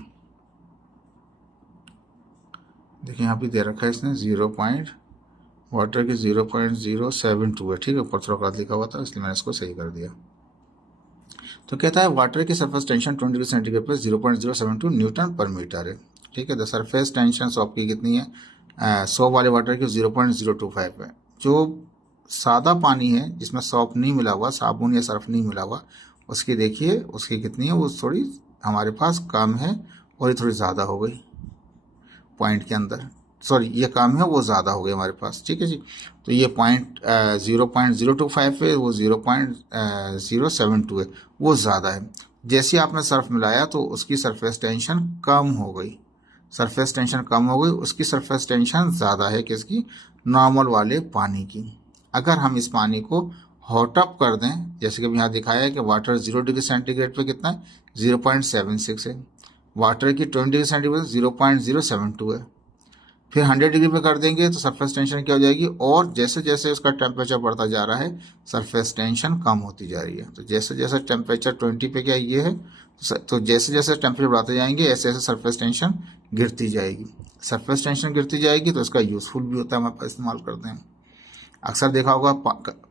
देखिए यहाँ भी दे रखा है इसने वाटर की 0.072 है, ठीक है, ऊपर थोड़ा गलत लिखा हुआ था इसलिए मैंने इसको सही कर दिया। तो कहता है वाटर की सरफेस टेंशन 20 डिग्री सेंटीग्रेड पर 0.072 न्यूटन पर मीटर है, ठीक है। द सरफेस टेंशन सॉप की कितनी है, 100 वाले वाटर की 0.025 है। जो सादा पानी है जिसमें सॉप नहीं मिला हुआ, साबुन या सर्फ नहीं मिला हुआ, उसकी देखिए उसकी कितनी है, वो थोड़ी हमारे पास कम है और ये थोड़ी ज़्यादा हो गई पॉइंट के अंदर, सॉरी ये कम है वो ज़्यादा हो गया हमारे पास, ठीक है जी। तो ये 0.025 है, वो 0.072 है, वो ज़्यादा है। जैसे आपने सर्फ मिलाया तो उसकी सरफेस टेंशन कम हो गई, सरफेस टेंशन कम हो गई, उसकी सरफेस टेंशन ज़्यादा है किसकी, नॉर्मल वाले पानी की। अगर हम इस पानी को हॉट अप कर दें, जैसे कि यहाँ दिखाया है कि वाटर 0 डिग्री सेंटीग्रेड पे कितना है, 0.76 है, वाटर की 20 डिग्री सेंटीग्रेड 0.072 है। फिर 100 डिग्री पे कर देंगे तो सरफेस टेंशन क्या हो जाएगी, और जैसे जैसे उसका टेम्परेचर बढ़ता जा रहा है सरफेस टेंशन कम होती जा रही है। तो जैसे जैसे टेम्परेचर 20 पे क्या ये है, तो जैसे जैसे टेम्परेचर बढ़ाते जाएंगे ऐसे ऐसे सरफेस टेंशन गिरती जाएगी। सरफेस टेंशन गिरती जाएगी तो इसका यूजफुल भी होता है, हमारे पास इस्तेमाल करते हैं। अक्सर देखा होगा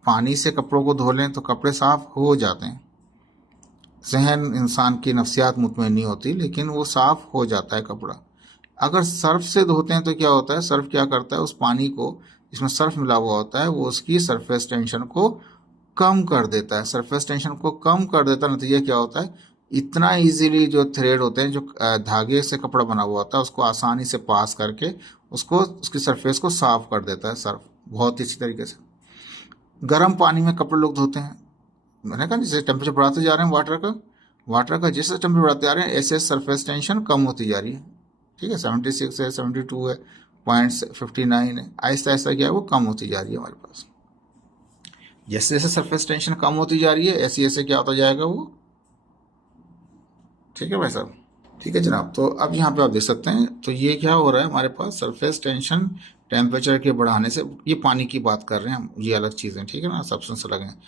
पानी से कपड़ों को धो लें तो कपड़े साफ हो जाते हैं। जहन इंसान की नफ्सियात मुतमईन नहीं होती, लेकिन वो साफ हो जाता है कपड़ा। अगर सर्फ से धोते हैं तो क्या होता है, सर्फ क्या करता है, उस पानी को जिसमें सर्फ मिला हुआ होता है वो उसकी सरफेस टेंशन को कम कर देता है। सरफेस टेंशन को कम कर देता है, नतीजा क्या होता है, इतना इजीली जो थ्रेड होते हैं, जो धागे से कपड़ा बना हुआ होता है, उसको आसानी से पास करके उसको उसकी सरफेस को साफ कर देता है सर्फ, बहुत ही अच्छी तरीके से। गर्म पानी में कपड़े लोग धोते हैं, मैंने कहा जैसे टेम्परेचर बढ़ाते जा रहे हैं वाटर का जैसे टेम्परेचर बढ़ाते जा रहे हैं ऐसे सरफेस टेंशन कम होती जा रही है, ठीक है। 76 है, 72 है, 0.59 है, आहिस्ता आहिस्ता क्या है वो कम होती जा रही है हमारे पास। जैसे जैसे सरफेस टेंशन कम होती जा रही है ऐसे ऐसे क्या होता जाएगा वो, ठीक है भाई साहब, ठीक है जनाब। तो अब यहाँ पे आप देख सकते हैं, तो ये क्या हो रहा है हमारे पास, सरफेस टेंशन टेम्परेचर के बढ़ाने से, ये पानी की बात कर रहे हैं हम, ये अलग चीज़ें, ठीक है ना, सब्सटेंस अलग हैं।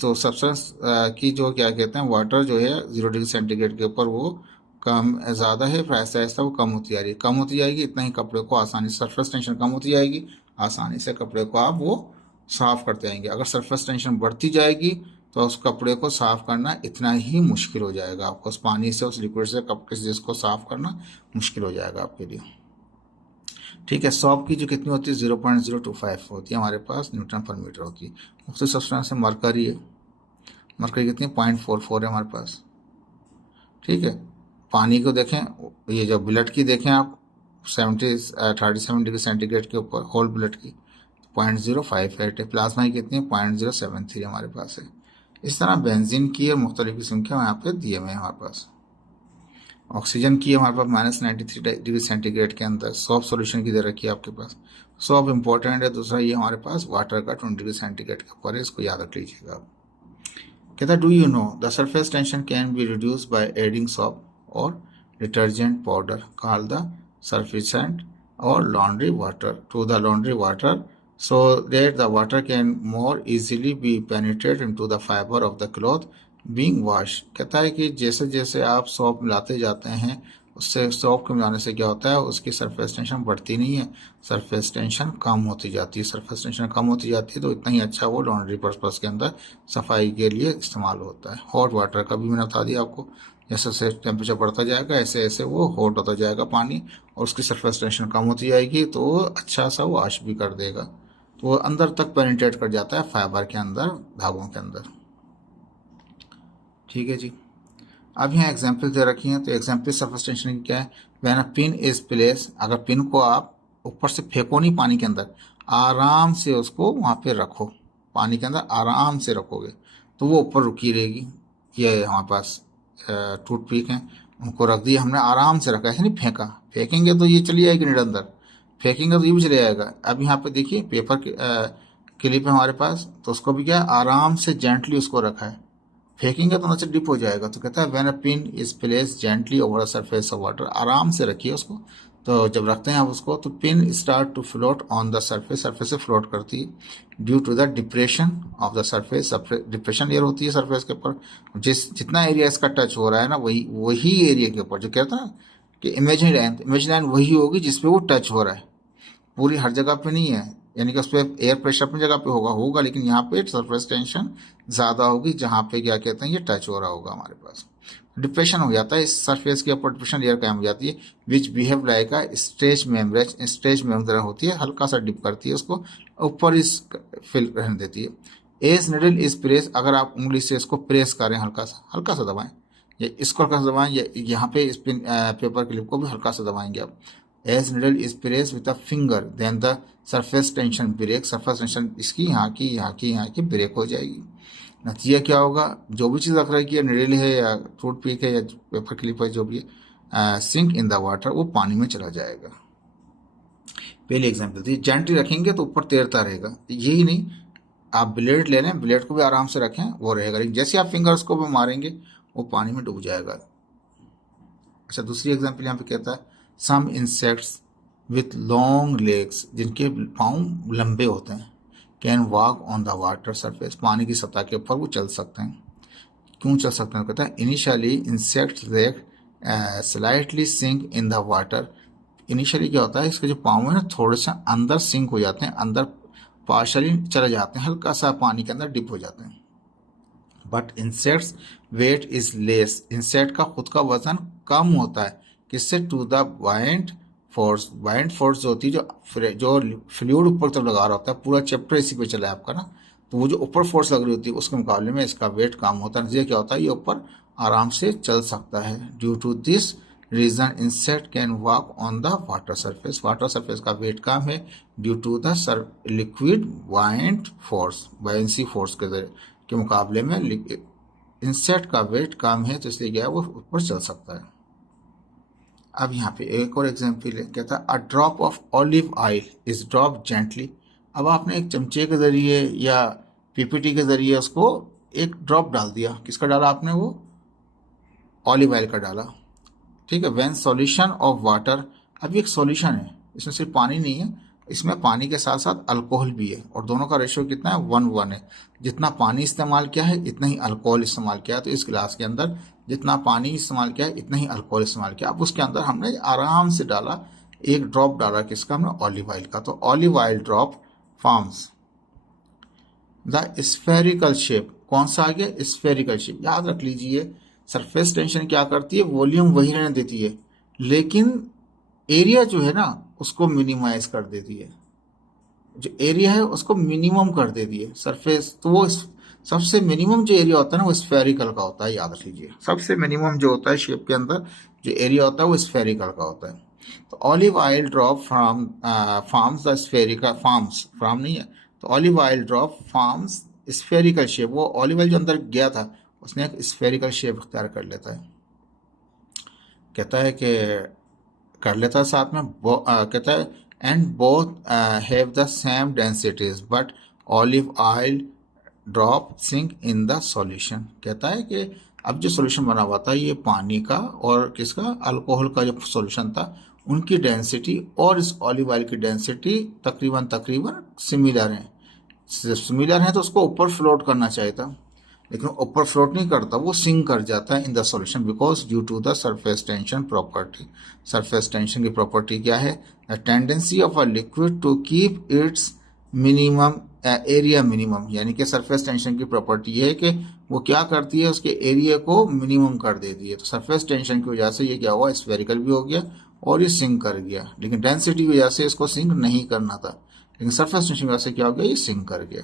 तो सब्सटेंस की जो क्या कहते हैं, वाटर जो है 0 डिग्री सेंटीग्रेड के ऊपर वो कम ज़्यादा है, फिर ऐसा ऐसा वो कम होती जा रही है, कम होती जाएगी, इतना ही कपड़े को आसानी से, सरफेस टेंशन कम होती जाएगी, आसानी से कपड़े को आप वो साफ करते जाएंगे। अगर सरफेस टेंशन बढ़ती जाएगी तो उस कपड़े को साफ करना इतना ही मुश्किल हो जाएगा आपको, उस पानी से, उस लिक्विड से कपड़े से जिसको साफ करना मुश्किल हो जाएगा आपके लिए, ठीक है। सॉप की जो कितनी होती है 0.025 होती है हमारे पास, न्यूटन पर मीटर होती है। मुख्तलिफ सब्सटेंस है, मरकरी है, मरकरी कितनी 0.44 है हमारे पास, ठीक है। पानी को देखें, ये जो ब्लड की देखें आप 37 डिग्री सेंटीग्रेड के ऊपर होल ब्लड की 0.058 है। प्लाज्मा की कितनी है 0.073 हमारे पास है। इस तरह बेंजीन की और मुख्तलिफ किस्म के यहाँ पे दिए हुए हैं हमारे पास। ऑक्सीजन की हमारे पास -93 डिग्री सेंटीग्रेड के अंदर सॉप सॉल्यूशन की दे रखी है आपके पास, सॉप इंपॉर्टेंट है। दूसरा ये हमारे पास वाटर का 20 डिग्री सेंटीग्रेड के ऊपर है, इसको याद रख लीजिएगा आप। कहता है do you know the surface tension can be reduce by adding soap और detergent powder called the surfactant और laundry water to the laundry water so that the water can more easily be penetrate into the fiber of the cloth being washed। कहता है कि जैसे जैसे आप shop मिलाते जाते हैं उससे, सॉप को मिलाने से क्या होता है, उसकी सरफेस टेंशन बढ़ती नहीं है, सरफेस टेंशन कम होती जाती है। सरफेस टेंशन कम होती जाती है तो इतना ही अच्छा वो लॉन्ड्री पर्पस के अंदर सफाई के लिए इस्तेमाल होता है। हॉट वाटर का भी मैंने बता दिया आपको, जैसे जैसे टेम्परेचर बढ़ता जाएगा ऐसे ऐसे वो हॉट होता जाएगा पानी और उसकी सरफेस टेंशन कम होती जाएगी तो वो अच्छा सा वॉश भी कर देगा, तो वो अंदर तक पेनिट्रेट कर जाता है फाइबर के अंदर, धागों के अंदर, ठीक है जी। अब यहाँ एग्जाम्पल दे रखी हैं, तो एग्जाम्पल सरफेस टेंशन की क्या है, when a pin is place, अगर पिन को आप ऊपर से फेंको नहीं पानी के अंदर, आराम से उसको वहाँ पे रखो, पानी के अंदर आराम से रखोगे तो वो ऊपर रुकी रहेगी। ये हमारे पास टूथपिक हैं, उनको रख दिया हमने, आराम से रखा, ऐसे नहीं फेंका, फेंकेंगे तो ये चली जाएगी नहीं अंदर, फेंकेंगे तो ये भी चले जाएगा। अब यहाँ पे देखिए पेपर क्लिप है हमारे पास, तो उसको भी क्या आराम से जेंटली उसको रखा है, फेंकेंगे तो नीचे डिप हो जाएगा। तो कहता है when a pin is place gently over the surface of water, आराम से रखिए उसको। तो जब रखते हैं आप उसको तो pin start to float on the surface, surface से फ्लोट करती है due to the depression of the surface, depression layer होती है सरफेस के ऊपर, जितना एरिया इसका टच हो रहा है ना वही एरिया के ऊपर, जो कहता है कि इमेजिनरी लाइन वही होगी जिसपे वो टच हो रहा है, पूरी हर जगह पे नहीं है, यानी कि उस पर एयर प्रेशर अपनी जगह पे होगा लेकिन यहाँ पे सरफेस टेंशन ज़्यादा होगी जहाँ पे क्या कहते हैं ये टच हो रहा होगा हमारे पास, डिप्रेशन हो जाता है इस सरफेस के ऊपर, डिप्रेशन लेयर कायम हो जाती है, which behave like a stretch membrane होती है, हल्का सा डिप करती है उसको, ऊपर इस फिल रहने देती है। एज निडल इज प्रेस, अगर आप उंगली से इसको प्रेस करें, हल्का सा दबाएं, या इसको हल्का सा दबाएं, या यहाँ पे इस पेपर क्लिप को भी हल्का सा दबाएंगे आप, as needle is press with a finger then the surface tension break, surface tension इसकी यहाँ की ब्रेक हो जाएगी। नतीजा क्या होगा, जो भी चीज़ रख रही है, निडल है या टूथ पिक है या पेपर क्लिप है, जो भी सिंक इन द वाटर, वो पानी में चला जाएगा। पहले एग्जाम्पल थी, जेंटली रखेंगे तो ऊपर तैरता रहेगा, यही नहीं आप ब्लेड ले लें, ब्लेड को भी आराम से रखें वो रहेगा, लेकिन जैसे आप फिंगर्स को भी मारेंगे वो पानी में डूब जाएगा। अच्छा, दूसरी एग्जाम्पल यहाँ पे कहता है, some insects with long legs, जिनके पाँव लंबे होते हैं, can walk on the water surface, पानी की सतह के ऊपर वो चल सकते हैं। क्यों चल सकते हैं, कहता है initially insects leg slightly sink in the water. Initially क्या होता है, इसके जो पाँव है ना थोड़े से अंदर सिंक हो जाते हैं, अंदर पार्शली चले जाते हैं, हल्का सा पानी के अंदर डिप हो जाते हैं। But insects weight is less, insect का खुद का वजन कम होता है, किससे, to the bind force. Bind force जो होती है, जो फ्लूइड ऊपर तरफ लगा रहा होता है, पूरा चैप्टर इसी पे चला है आपका ना, तो वो जो ऊपर फोर्स लग रही होती है उसके मुकाबले में इसका वेट कम होता है। क्या होता है, ये ऊपर आराम से चल सकता है। Due to this reason insect can walk on the water surface, water surface का वेट कम है due to the liquid bind force, buoyancy force के मुकाबले में इंसेक्ट का वेट कम है, तो इसलिए क्या है वो ऊपर चल सकता है। अब यहाँ पे एक और एग्जाम्पल है, कहता है अ drop of olive oil is drop gently. अब आपने एक चमचे के जरिए या पीपीटी के जरिए उसको एक ड्रॉप डाल दिया, किसका डाला आपने, वो ऑलिव ऑयल का डाला, ठीक है। व्हेन सॉल्यूशन ऑफ वाटर, अब एक सॉल्यूशन है, इसमें सिर्फ पानी नहीं है, इसमें पानी के साथ साथ अल्कोहल भी है, और दोनों का रेशियो कितना है, 1:1 है। जितना पानी इस्तेमाल किया है इतना ही अल्कोहल इस्तेमाल किया है, तो इस गिलास के अंदर जितना पानी इस्तेमाल किया है इतना ही अल्कोहल इस्तेमाल किया। अब उसके अंदर हमने आराम से डाला, एक ड्रॉप डाला, किसका, हमने ऑलिव ऑयल का, तो olive oil drop forms the spherical shape. कौन सा आ गया, स्फेरिकल शेप। याद रख लीजिए, सरफेस टेंशन क्या करती है, वॉल्यूम वही रहने देती है, लेकिन एरिया जो है ना उसको मिनिमाइज कर देती है, जो एरिया है उसको मिनिमम कर देती है सरफेस। तो वो सबसे मिनिमम जो एरिया होता है ना वो स्फेरिकल का होता है, याद रख लीजिए, सबसे मिनिमम जो होता है शेप के अंदर जो एरिया होता है वो स्फेरिकल का होता है। तो olive oil drop from forms the spherical, forms from नहीं है, तो olive oil drop forms spherical shape, वो ऑलिव ऑयल जो अंदर गया था उसने एक स्फेरिकल शेप इख्तियार कर लेता है। कहता है कि कर लेता है साथ में कहता है and both have the same densities but olive oil drop sink in the solution. कहता है कि अब जो सॉल्यूशन बना हुआ था ये पानी का और किसका, अल्कोहल का जो सॉल्यूशन था, उनकी डेंसिटी और इस ऑलिव ऑयल की डेंसिटी तकरीबन सिमिलर हैं। सिमिलर हैं तो उसको ऊपर फ्लोट करना चाहिए था, लेकिन ऊपर फ्लोट नहीं करता, वो सिंक कर जाता है in the solution because due to the surface tension property. Surface tension की प्रॉपर्टी क्या है, the tendency of a liquid to keep its minimum area minimum, यानी कि सरफेस टेंशन की प्रॉपर्टी ये है कि वो क्या करती है, उसके एरिया को मिनिमम कर देती है। तो सरफेस टेंशन की वजह से ये क्या हुआ, स्फेरिकल भी हो गया और ये सिंक कर गया, लेकिन डेंसिटी की वजह से इसको सिंक नहीं करना था, लेकिन सरफेस टेंशन की वजह से क्या हो गया, ये सिंक कर गया।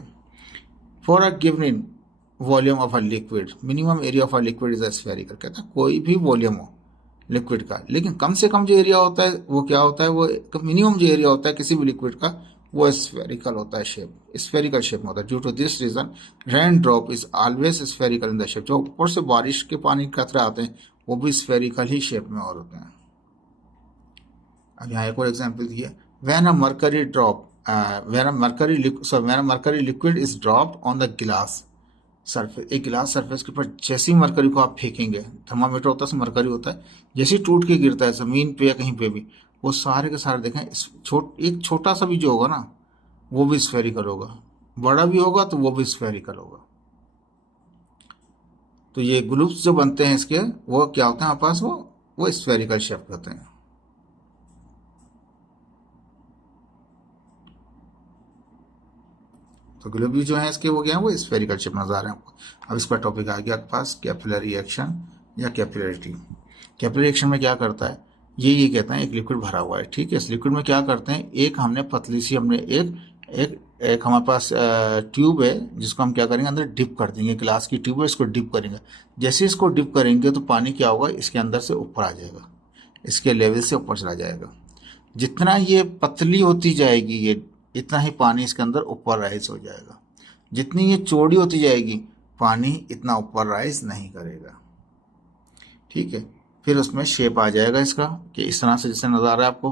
For a given volume of a liquid minimum area of a liquid is a spherical. कहता है कोई भी वॉल्यूम हो लिक्विड का, लेकिन कम से कम जो एरिया होता है वो क्या होता है, वो मिनिमम जो एरिया होता है किसी भी लिक्विड का वो स्फेरिकल होता है, शेप स्फेरिकल शेप में होता है। Due to this reason rain drop is always spherical in the shape. जो ऊपर से बारिश के पानी के कतरे आते हैं वो भी स्फेरिकल ही शेप में और होते हैं। अब यहाँ एक और एग्जाम्पल दिया, when a mercury drop when a mercury liquid is dropped on the गिलास सरफेस। एक गिलास सरफेस के ऊपर जैसे ही मरकरी को आप फेंकेंगे, थर्मामीटर होता है उसमें मरकरी होता है, जैसे ही टूट के गिरता है जमीन पे या कहीं पे भी, वो सारे के सारे देखें एक छोटा सा भी जो होगा ना वो भी स्फेरिकल होगा, बड़ा भी होगा तो वो भी स्फेरिकल होगा। तो ये ग्लूब्स जो बनते हैं इसके वो क्या होते हैं हमारे पास, वो स्फेरिकल शेप होते हैं। तो ग्लोब जो है इसके वो क्या है, वो स्फेरिकल शेप नजर आ रहे हैं आपको। अब इसका टॉपिक आ गया आपके पास कैपिलरी एक्शन या कैपिलरिटी। कैपिलरी एक्शन में क्या करता है, ये कहता है एक लिक्विड भरा हुआ है, ठीक है, इस लिक्विड में क्या करते हैं, एक हमने पतली सी हमने एक हमारे पास ट्यूब है जिसको हम क्या करेंगे, अंदर डिप कर देंगे, ग्लास की ट्यूब है, इसको डिप करेंगे। जैसे इसको डिप करेंगे तो पानी क्या होगा, इसके अंदर से ऊपर आ जाएगा, इसके लेवल से ऊपर चला जाएगा। जितना ये पतली होती जाएगी ये, इतना ही पानी इसके अंदर ऊपर राइज हो जाएगा। जितनी ये चौड़ी होती जाएगी पानी इतना ऊपर राइज नहीं करेगा। ठीक है, फिर उसमें शेप आ जाएगा इसका कि इस तरह से जैसे नजर आ रहा है आपको,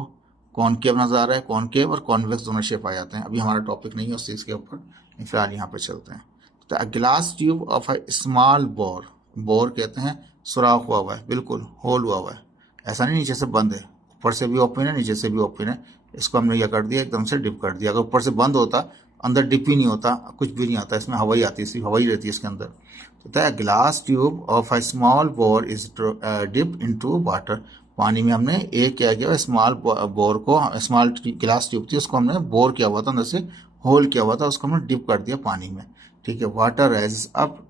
कॉनकेव नजर आ रहा है, कॉनकेव और कॉन्वेक्स दोनों शेप आ जाते हैं। अभी हमारा टॉपिक नहीं है उस चीज़ के ऊपर, फिलहाल यहाँ पे चलते हैं। तो a glass tube of a small bore, bore कहते हैं सुराख हुआ हुआ है, बिल्कुल होल हुआ हुआ है, ऐसा नहीं नीचे से बंद है, ऊपर से भी ओपन है नीचे से भी ओपन है। इसको हमने क्या कर दिया, एकदम से डिप कर दिया। अगर ऊपर से बंद होता, अंदर डिप ही नहीं होता, कुछ भी नहीं आता, इसमें हवा ही आती है, सिर्फ हवा ही रहती है इसके अंदर। तो the glass tube of a small bore is dip into water. पानी में हमने एक क्या किया, स्मॉल बोर को, स्मॉल ग्लास ट्यूब थी उसको हमने बोर किया हुआ था, अंदर से होल किया हुआ था, उसको हमने डिप कर दिया पानी में। ठीक है, water rise up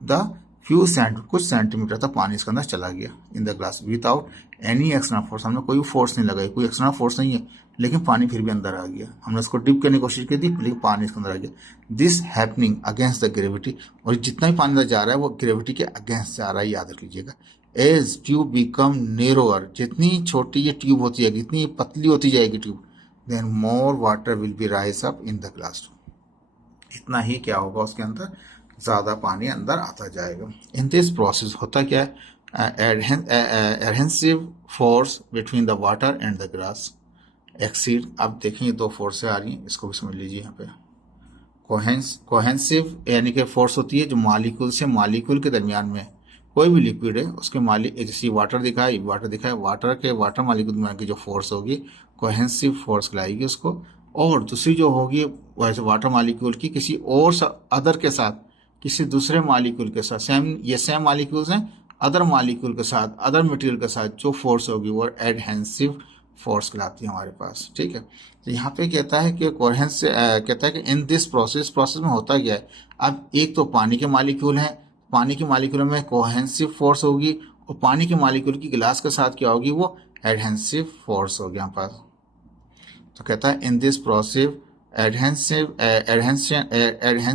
the few कुछ सेंटीमीटर तक पानी इसके अंदर चला गया इन the glass without any external force. हमने कोई फोर्स नहीं लगाई, कोई एक्सटर्नल फोर्स नहीं है, लेकिन पानी फिर भी अंदर आ गया। हमने उसको डिप करने की कोशिश की थी लेकिन पानी इसके अंदर आ गया। This happening against the gravity, और जितना भी पानी अंदर जा रहा है वो ग्रेविटी के अगेंस्ट जा रहा है, याद रख लीजिएगा। एज ट्यूब बिकम नेरोअर, जितनी छोटी ये ट्यूब होती जाएगी, जितनी पतली होती जाएगी tube, then more water will be rise up in the glass, इतना ही क्या होगा उसके अंदर, ज़्यादा पानी अंदर आता जाएगा। इन दिस प्रोसेस होता क्या है, adhesive force between the water and the glass exceed. आप देखेंगे दो फोर्सें आ रही हैं, इसको भी समझ लीजिए। यहाँ पे कोहेंसिव यानी कि फोर्स होती है जो मालिक्यूल से मालिक्यूल के दरमियान में, कोई भी लिक्विड है उसके जैसे वाटर दिखा है, वाटर मालिक्यूल में की जो फोर्स होगी कोहेंसिव फोर्स कहलाएगी उसको। और दूसरी जो होगी वैसे वाटर मालिक्यूल की किसी और अदर के साथ, किसी दूसरे मालिक्यूल के साथ, सेम मालिक्यूल्स हैं, अदर मालिक्यूल के साथ, अदर मटेरियल के साथ जो फोर्स होगी वो एडहेंसिव फोर्स कहलाती है हमारे पास। ठीक है, तो यहाँ पे कहता है कि कोहेंस कहता है कि इन दिस प्रोसेस में होता क्या है। अब एक तो पानी के मालिक्यूल हैं, पानी के मालिक्यूल में कोहेंसिव फोर्स होगी, और पानी के मालिक्यूल की गिलास के साथ क्या होगी, वो एडहेंसिव फोर्स होगी यहाँ पास। तो कहता है in this process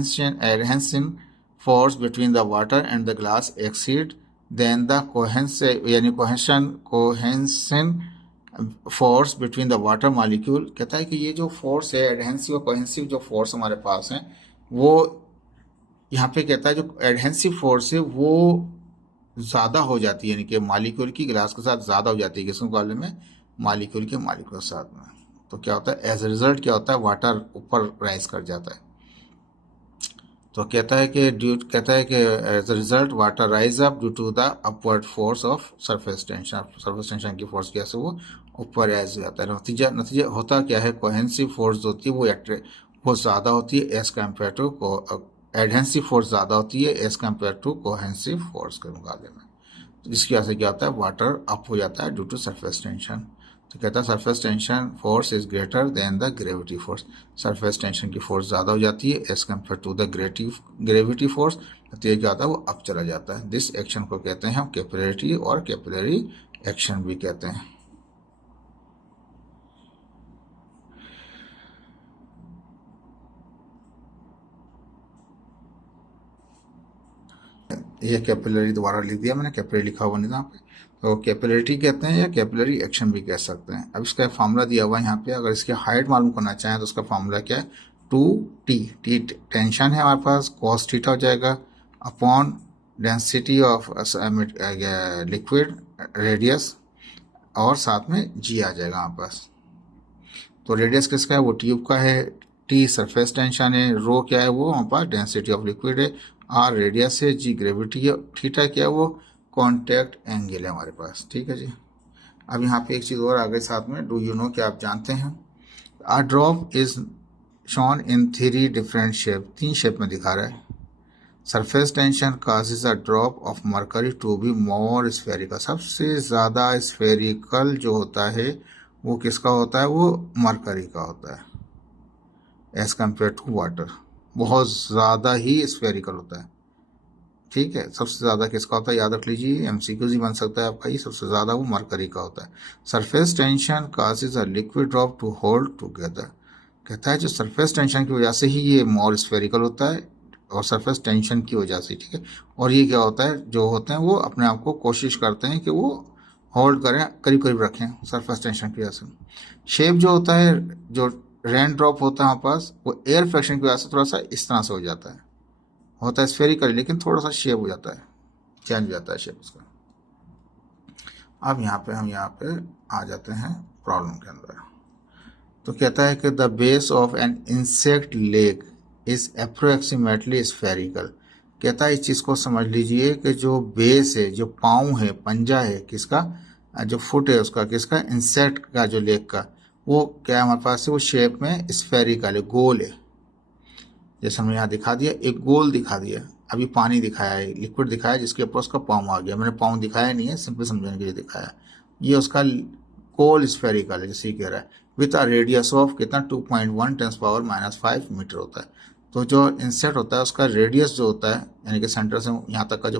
adhesive force between the water and the glass exceed then the cohesion force between the water molecule। कहता है कि ये जो फोर्स है एडहेंसिव और कोहेंसिव जो फोर्स हमारे पास है, वो यहाँ पे कहता है जो एडहेंसिव फोर्स है वो ज़्यादा हो जाती है, यानी कि मालिक्यूल की ग्लास के साथ ज़्यादा हो जाती है, किस मुकाबले में, मालिक्यूल के साथ में। तो क्या होता है, एज ए रिजल्ट क्या होता है, वाटर ऊपर राइज कर जाता है। तो कहता है कि as a result water rise up due to the upward force of surface tension की फोर्स कैसे वो ऊपर राइज हो जाता है। नतीजा होता क्या है, कोहेंसिव फोर्स होती है वो ज़्यादा होती है एज कम्पेयर टू एडहेंसिव फोर्स ज़्यादा होती है एज कम्पेयर टू कोहेंसिव फोर्स के मुकाबले में। तो इसकी वजह से क्या होता है, वाटर अप हो जाता है ड्यू टू सरफेस टेंशन। तो कहता है surface tension force is greater than the gravity force, surface tension की फोर्स ज़्यादा हो जाती है as compared to the gravity force. तो ये क्या होता है, वो अप चला जाता है। दिस एक्शन को कहते हैं हम कैपिलरिटी और कैपिलरी एक्शन भी कहते हैं। ये कैपिलरी दोबारा लिख दिया मैंने, कैपिलरी लिखा हुआ नहीं था यहाँ पे। तो कैपिलरिटी कहते हैं या कैपिलरी एक्शन भी कह सकते हैं। अब इसका फार्मूला दिया हुआ है यहाँ पे, अगर इसकी हाइट मालूम करना चाहें तो उसका फार्मूला क्या है, 2T टेंशन है हमारे पास, कॉस थीटा हो जाएगा upon density of liquid radius, और साथ में जी आ जाएगा हमारे पास। तो रेडियस किसका है, वो ट्यूब का है, टी सरफेस टेंशन है, रो क्या है, वो हमारे पास डेंसिटी ऑफ लिक्विड है, आर रेडियस है, जी ग्रेविटी है, थीटा क्या है, वो कॉन्टैक्ट एंगल है हमारे पास। ठीक है जी। अब यहाँ पे एक चीज़ और आ गई साथ में, डू यू नो, क्या आप जानते हैं, a drop is shown in 3 different shape, 3 shape में दिखा रहा है। Surface tension causes a drop of mercury to be more spherical, सबसे ज़्यादा स्फेरिकल जो होता है वो किसका होता है, वो मरकरी का होता है एज कम्पेयर टू वाटर, बहुत ज़्यादा ही स्फेरिकल होता है। ठीक है, सबसे ज़्यादा किसका होता है, याद रख लीजिए, एमसीक्यूज ही बन सकता है आपका, ये सबसे ज़्यादा वो मरकरी का होता है। Surface tension causes a liquid drop to hold together, कहता है जो सरफेस टेंशन की वजह से ही ये मोर स्फेरिकल होता है, और सरफेस टेंशन की वजह से। ठीक है, और ये क्या होता है, जो होते हैं वो अपने आप को कोशिश करते हैं कि वो होल्ड करें, करीब करीब रखें सरफेस टेंशन की वजह से। शेप जो होता है, जो रेन ड्रॉप होता है हमारे पास, वो एयर फ्रैक्शन की वजह से थोड़ा सा इस तरह से हो जाता है, होता है स्फेरिकल, लेकिन थोड़ा सा शेप हो जाता है, चेंज हो जाता है शेप उसका। अब हम यहाँ पे आ जाते हैं प्रॉब्लम के अंदर। तो कहता है कि the base of an insect leg is approximately spherical. कहता है इस चीज़ को समझ लीजिए कि जो बेस है, जो पाँव है, पंजा है किसका, जो फुट है उसका, किसका, इंसेक्ट का, जो लेग का, वो क्या हमारे पास है, वो शेप में स्फेरिकल है, गोल है। जैसे हमने यहाँ दिखा दिया, एक गोल दिखा दिया, अभी पानी दिखाया है, लिक्विड दिखाया, जिसके ऊपर उसका पाँव आ गया। मैंने पाँव दिखाया नहीं है, सिंपल समझाने के लिए दिखाया। ये उसका गोल स्फेरिकल है, जैसे कह रहा है, विथ अ रेडियस ऑफ कितना, 2.1 × 10⁻⁵ मीटर होता है। तो जो इंसेक्ट होता है उसका रेडियस जो होता है, यानी कि सेंटर से यहाँ तक का जो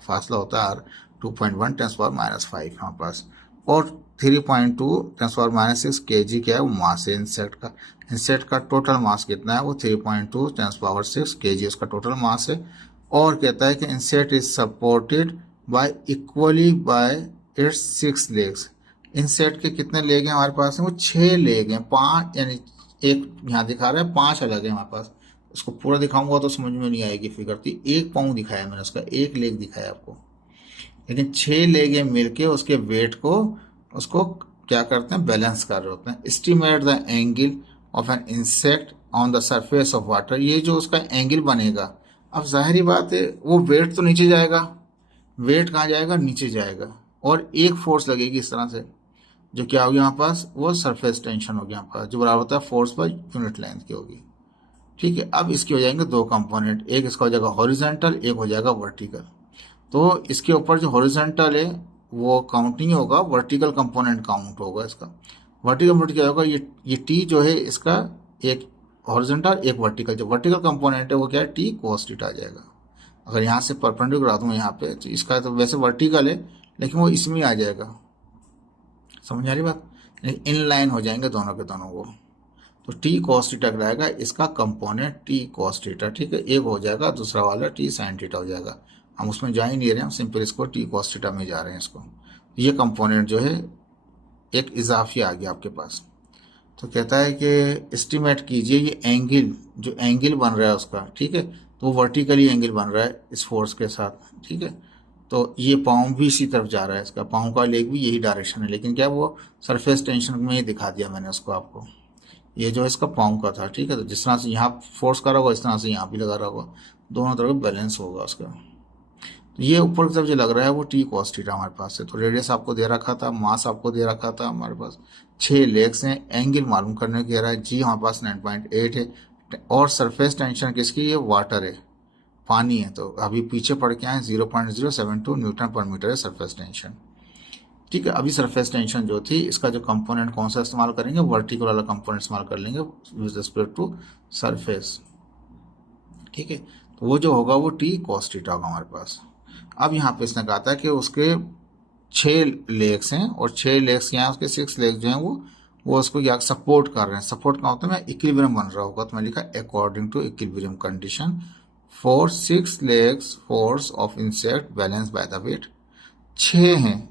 फासला होता है, 2.1 × 10⁻⁵ हमारे पास, और 3.2 × 10⁻⁶ kg क्या है, वो मास है इंसेक्ट का। इंसेक्ट का टोटल मास कितना है, वो 3.2 × 10⁻⁶ kg उसका टोटल मास है। और कहता है कि insect is supported by equally bye it's 6 legs. Insect के कितने लेग हैं हमारे पास, वो 6 लेग हैं, 5, यानी एक यहाँ दिखा रहा है, 5 अलग है हमारे पास। उसको पूरा दिखाऊंगा तो समझ में नहीं आएगी फिगर। तो एक पाँव दिखाया मैंने, उसका एक लेग दिखाया आपको, लेकिन 6 लेग मिलके उसके वेट को, उसको क्या करते हैं, बैलेंस कर रहे होते हैं। Estimate the angle of an insect on the surface of water. ये जो उसका एंगल बनेगा, अब जाहिर बात है वो वेट तो नीचे जाएगा, वेट कहाँ जाएगा, नीचे जाएगा, और एक फोर्स लगेगी इस तरह से, जो क्या होगी यहाँ पास, वो सरफेस टेंशन होगी यहाँ पास, जो बराबर होता है फोर्स पर यूनिट लेंथ की होगी। ठीक है, अब इसके हो जाएंगे दो कंपोनेंट, एक इसका हो जाएगा हॉरिजेंटल, एक हो जाएगा वर्टिकल। तो इसके ऊपर जो हॉरिजेंटल है वो काउंट नहीं होगा, वर्टिकल कंपोनेंट काउंट होगा इसका। वर्टिकल कंपोनेंट क्या होगा, ये टी जो है इसका, एक हॉरिजेंटल एक वर्टिकल, जो वर्टिकल कंपोनेंट है वो क्या है, टी cos थीटा आ जाएगा। अगर यहाँ से परपेंडिकुलर आता हूँ यहाँ पे, तो इसका तो वैसे वर्टिकल है, लेकिन वो इसमें आ जाएगा, समझ आ रही बात, इन लाइन हो जाएंगे दोनों के दोनों को। तो टी cos थीटा कराएगा इसका कंपोनेंट टी cos थीटा। ठीक है, एक हो जाएगा, दूसरा वाला टी sin थीटा हो जाएगा। हम उसमें जा ही नहीं रहे, हम सिंपल इसको टी cos थीटा में जा रहे हैं इसको। ये कंपोनेंट जो है एक इजाफी आ गया आपके पास। तो कहता है कि एस्टिमेट कीजिए ये एंगल, जो एंगल बन रहा है उसका, ठीक है, तो वो वर्टिकली एंगल बन रहा है इस फोर्स के साथ। ठीक है, तो ये पाँव भी इसी तरफ जा रहा है, इसका पाँव का लेग भी यही डायरेक्शन है, लेकिन क्या वो सरफेस टेंशन में ही दिखा दिया मैंने उसको आपको। ये जो है इसका पाँव का था। ठीक है, तो जिस तरह से यहाँ फोर्स करा होगा, इस तरह से यहाँ भी लगा रहा होगा, दोनों तरफ बैलेंस होगा उसका। तो ये ऊपर की तरफ जो लग रहा है वो टी cos थीटा हमारे पास है। तो रेडियस आपको दे रखा था, मास आपको दे रखा था, हमारे पास 6 लेग्स हैं, एंगल मालूम करने के रहा है, जी हमारे पास 9.8 है, और सरफेस टेंशन किसकी, ये वाटर है, पानी है, तो अभी पीछे पड़ के आए 0.072 न्यूटन पर मीटर है सरफेस टेंशन। ठीक है, अभी सरफेस टेंशन जो थी, इसका जो कंपोनेंट कौन सा इस्तेमाल करेंगे, वर्टिकल वाला कंपोनेंट इस्तेमाल कर लेंगे विद रिस्पेक्ट टू सरफेस। ठीक है, तो वो जो होगा वो टी cos थीटा होगा हमारे पास। अब यहाँ पे इसने कहा था कि उसके 6 लेग्स हैं, और 6 लेग्स यहाँ उसके 6 लेग्स जो हैं वो उसको क्या सपोर्ट कर रहे हैं। सपोर्ट का होता है, इक्विलिब्रियम बन रहा होगा, तो मैं लिखा according to equilibrium condition for 6 legs force of insect balance by the weight. 6 हैं,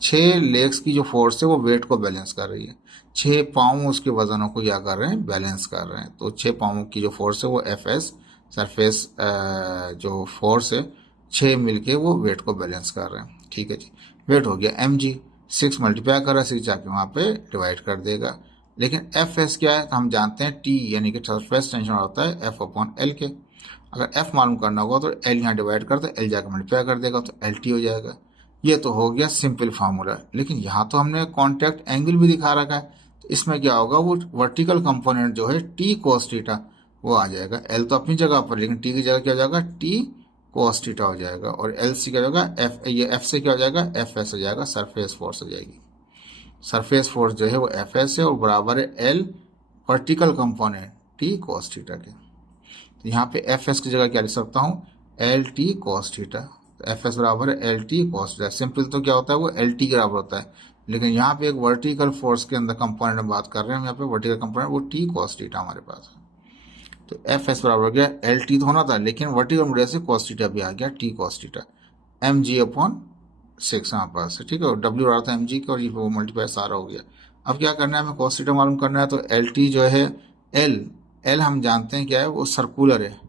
6 लेग्स की जो फोर्स है वो वेट को बैलेंस कर रही है, 6 पाँव उसके वजनों को क्या कर रहे हैं, बैलेंस कर रहे हैं। तो 6 पाँवों की जो फोर्स है वो एफएस सरफेस जो फोर्स है, 6 मिलके वो वेट को बैलेंस कर रहे हैं। ठीक है जी, वेट हो गया mg, 6 मल्टीप्लाई कर रहा है, 6 जाके वहाँ पे डिवाइड कर देगा। लेकिन एफ एस क्या है, तो हम जानते हैं टी यानी कि सरफेस टेंशन होता है F/L के। अगर एफ मालूम करना होगा तो एल यहाँ डिवाइड कर दे, एल जाकर मल्टीप्लाई कर देगा, तो एल टी हो जाएगा। ये तो हो गया सिंपल फार्मूला। लेकिन यहाँ तो हमने कॉन्टैक्ट एंगल भी दिखा रखा है, तो इसमें क्या होगा, वो वर्टिकल कंपोनेंट जो है टी cos थीटा वो आ जाएगा। एल तो अपनी जगह पर, लेकिन टी की जगह क्या हो जाएगा, टी cos थीटा हो जाएगा, और एल सी क्या हो जाएगा, एफ, ये एफ से क्या हो जाएगा, एफ एस हो जाएगा, सरफेस फोर्स हो जाएगी। सरफेस फोर्स जो है वो एफ एस है, और बराबर है L vertical component T cos theta के। तो यहाँ पे एफ एस की जगह क्या लिख सकता हूँ, एल टी cos थीटा। तो एफ एस बराबर है L T cos theta. Simple तो क्या होता है, वो एल टी के बराबर होता है, लेकिन यहाँ पे एक वर्टिकल फोर्स के अंदर कंपोनेंट में बात कर रहे हैं हम, यहाँ पे वर्टिकल कंपोनेंट वो टी cos थीटा हमारे पास है। तो एफ एस बराबर हो गया, एल टी तो होना था, लेकिन वर्टिकल वजह से cos थीटा भी आ गया, टी cos थीटा, mg/l 6 हमारे पास है, ठीक है। और डब्ल्यू आ रहा था एम जी का, और ये वो मल्टीप्लाई सारा हो गया। अब क्या करना है, हमें कॉस थीटा मालूम करना है। तो एल टी जो है, एल एल हम जानते हैं क्या है, वो सर्कुलर है।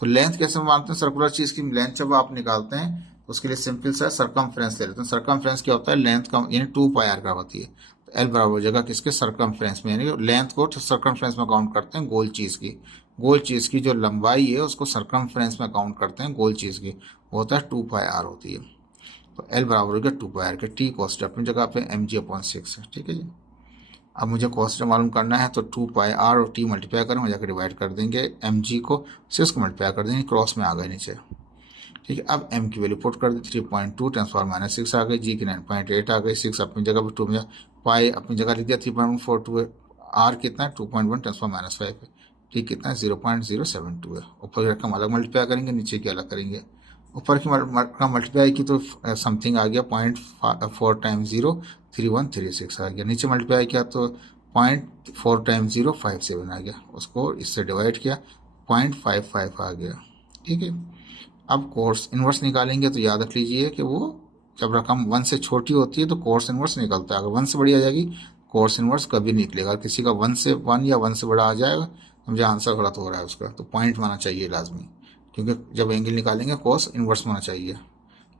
तो लेंथ कैसे मानते हैं, सर्कुलर चीज की लेंथ जब आप निकालते हैं तो उसके लिए सिंपल सा सरकमफ्रेंस ले लेते हैं। सरकमफ्रेंस क्या होता है, लेंथ का यानी 2 पाई आर का होती है। तो एल बराबर हो जाएगा किसके, सरकमफ्रेंस में, यानी लेंथ को सरकमफ्रेंस में काउंट करते हैं गोल चीज की। गोल चीज की जो लंबाई है उसको सरकमफ्रेंस में काउंट करते हैं गोल चीज की, वो होता है 2 पाई आर होती है। तो एल बराबर हो गया 2 पाई आर के, टी कॉस्ट अपनी जगह पे एम जी अपॉन 6 है, ठीक है जी। अब मुझे कॉस्ट मालूम करना है, तो 2 पाई आर और टी मल्टीप्लाई करें, जाकर डिवाइड कर देंगे, एम जी को 6 को मल्टीप्लाई कर देंगे, क्रॉस में आ गए नीचे, ठीक है। अब एम की वैल्यू पुट कर दी, 3.2 -6 आ गई, जी की 9.8 आ गई, 6 अपनी जगह पर, 2 में पाई अपनी जगह लिख दिया, 3.142 आर कितना है 2.1 ×-5 है, टी कितना है 0.072 है। ऊपर की रकम अलग मल्टीप्लाई करेंगे, नीचे की अलग करेंगे। ऊपर की रकम मल्टीप्लाई की तो समथिंग आ गया 0.4 टाइम्स 0 3136 आ गया। नीचे मल्टीप्लाई किया तो 0.4 टाइम्स 0 57 आ गया। उसको इससे डिवाइड किया 0.55 आ गया, ठीक है। अब कोर्स इनवर्स निकालेंगे तो याद रख लीजिए कि वो जब रकम 1 से छोटी होती है तो कोर्स इनवर्स निकलता है। अगर 1 से बड़ी आ जाएगी कोर्स इनवर्स कभी निकलेगा। किसी का 1 से 1 या 1 से बड़ा आ जाएगा तो मुझे आंसर गलत हो रहा है उसका, तो पॉइंट माना चाहिए लाजमी, क्योंकि जब एंगल निकालेंगे कोर्स इनवर्स होना चाहिए।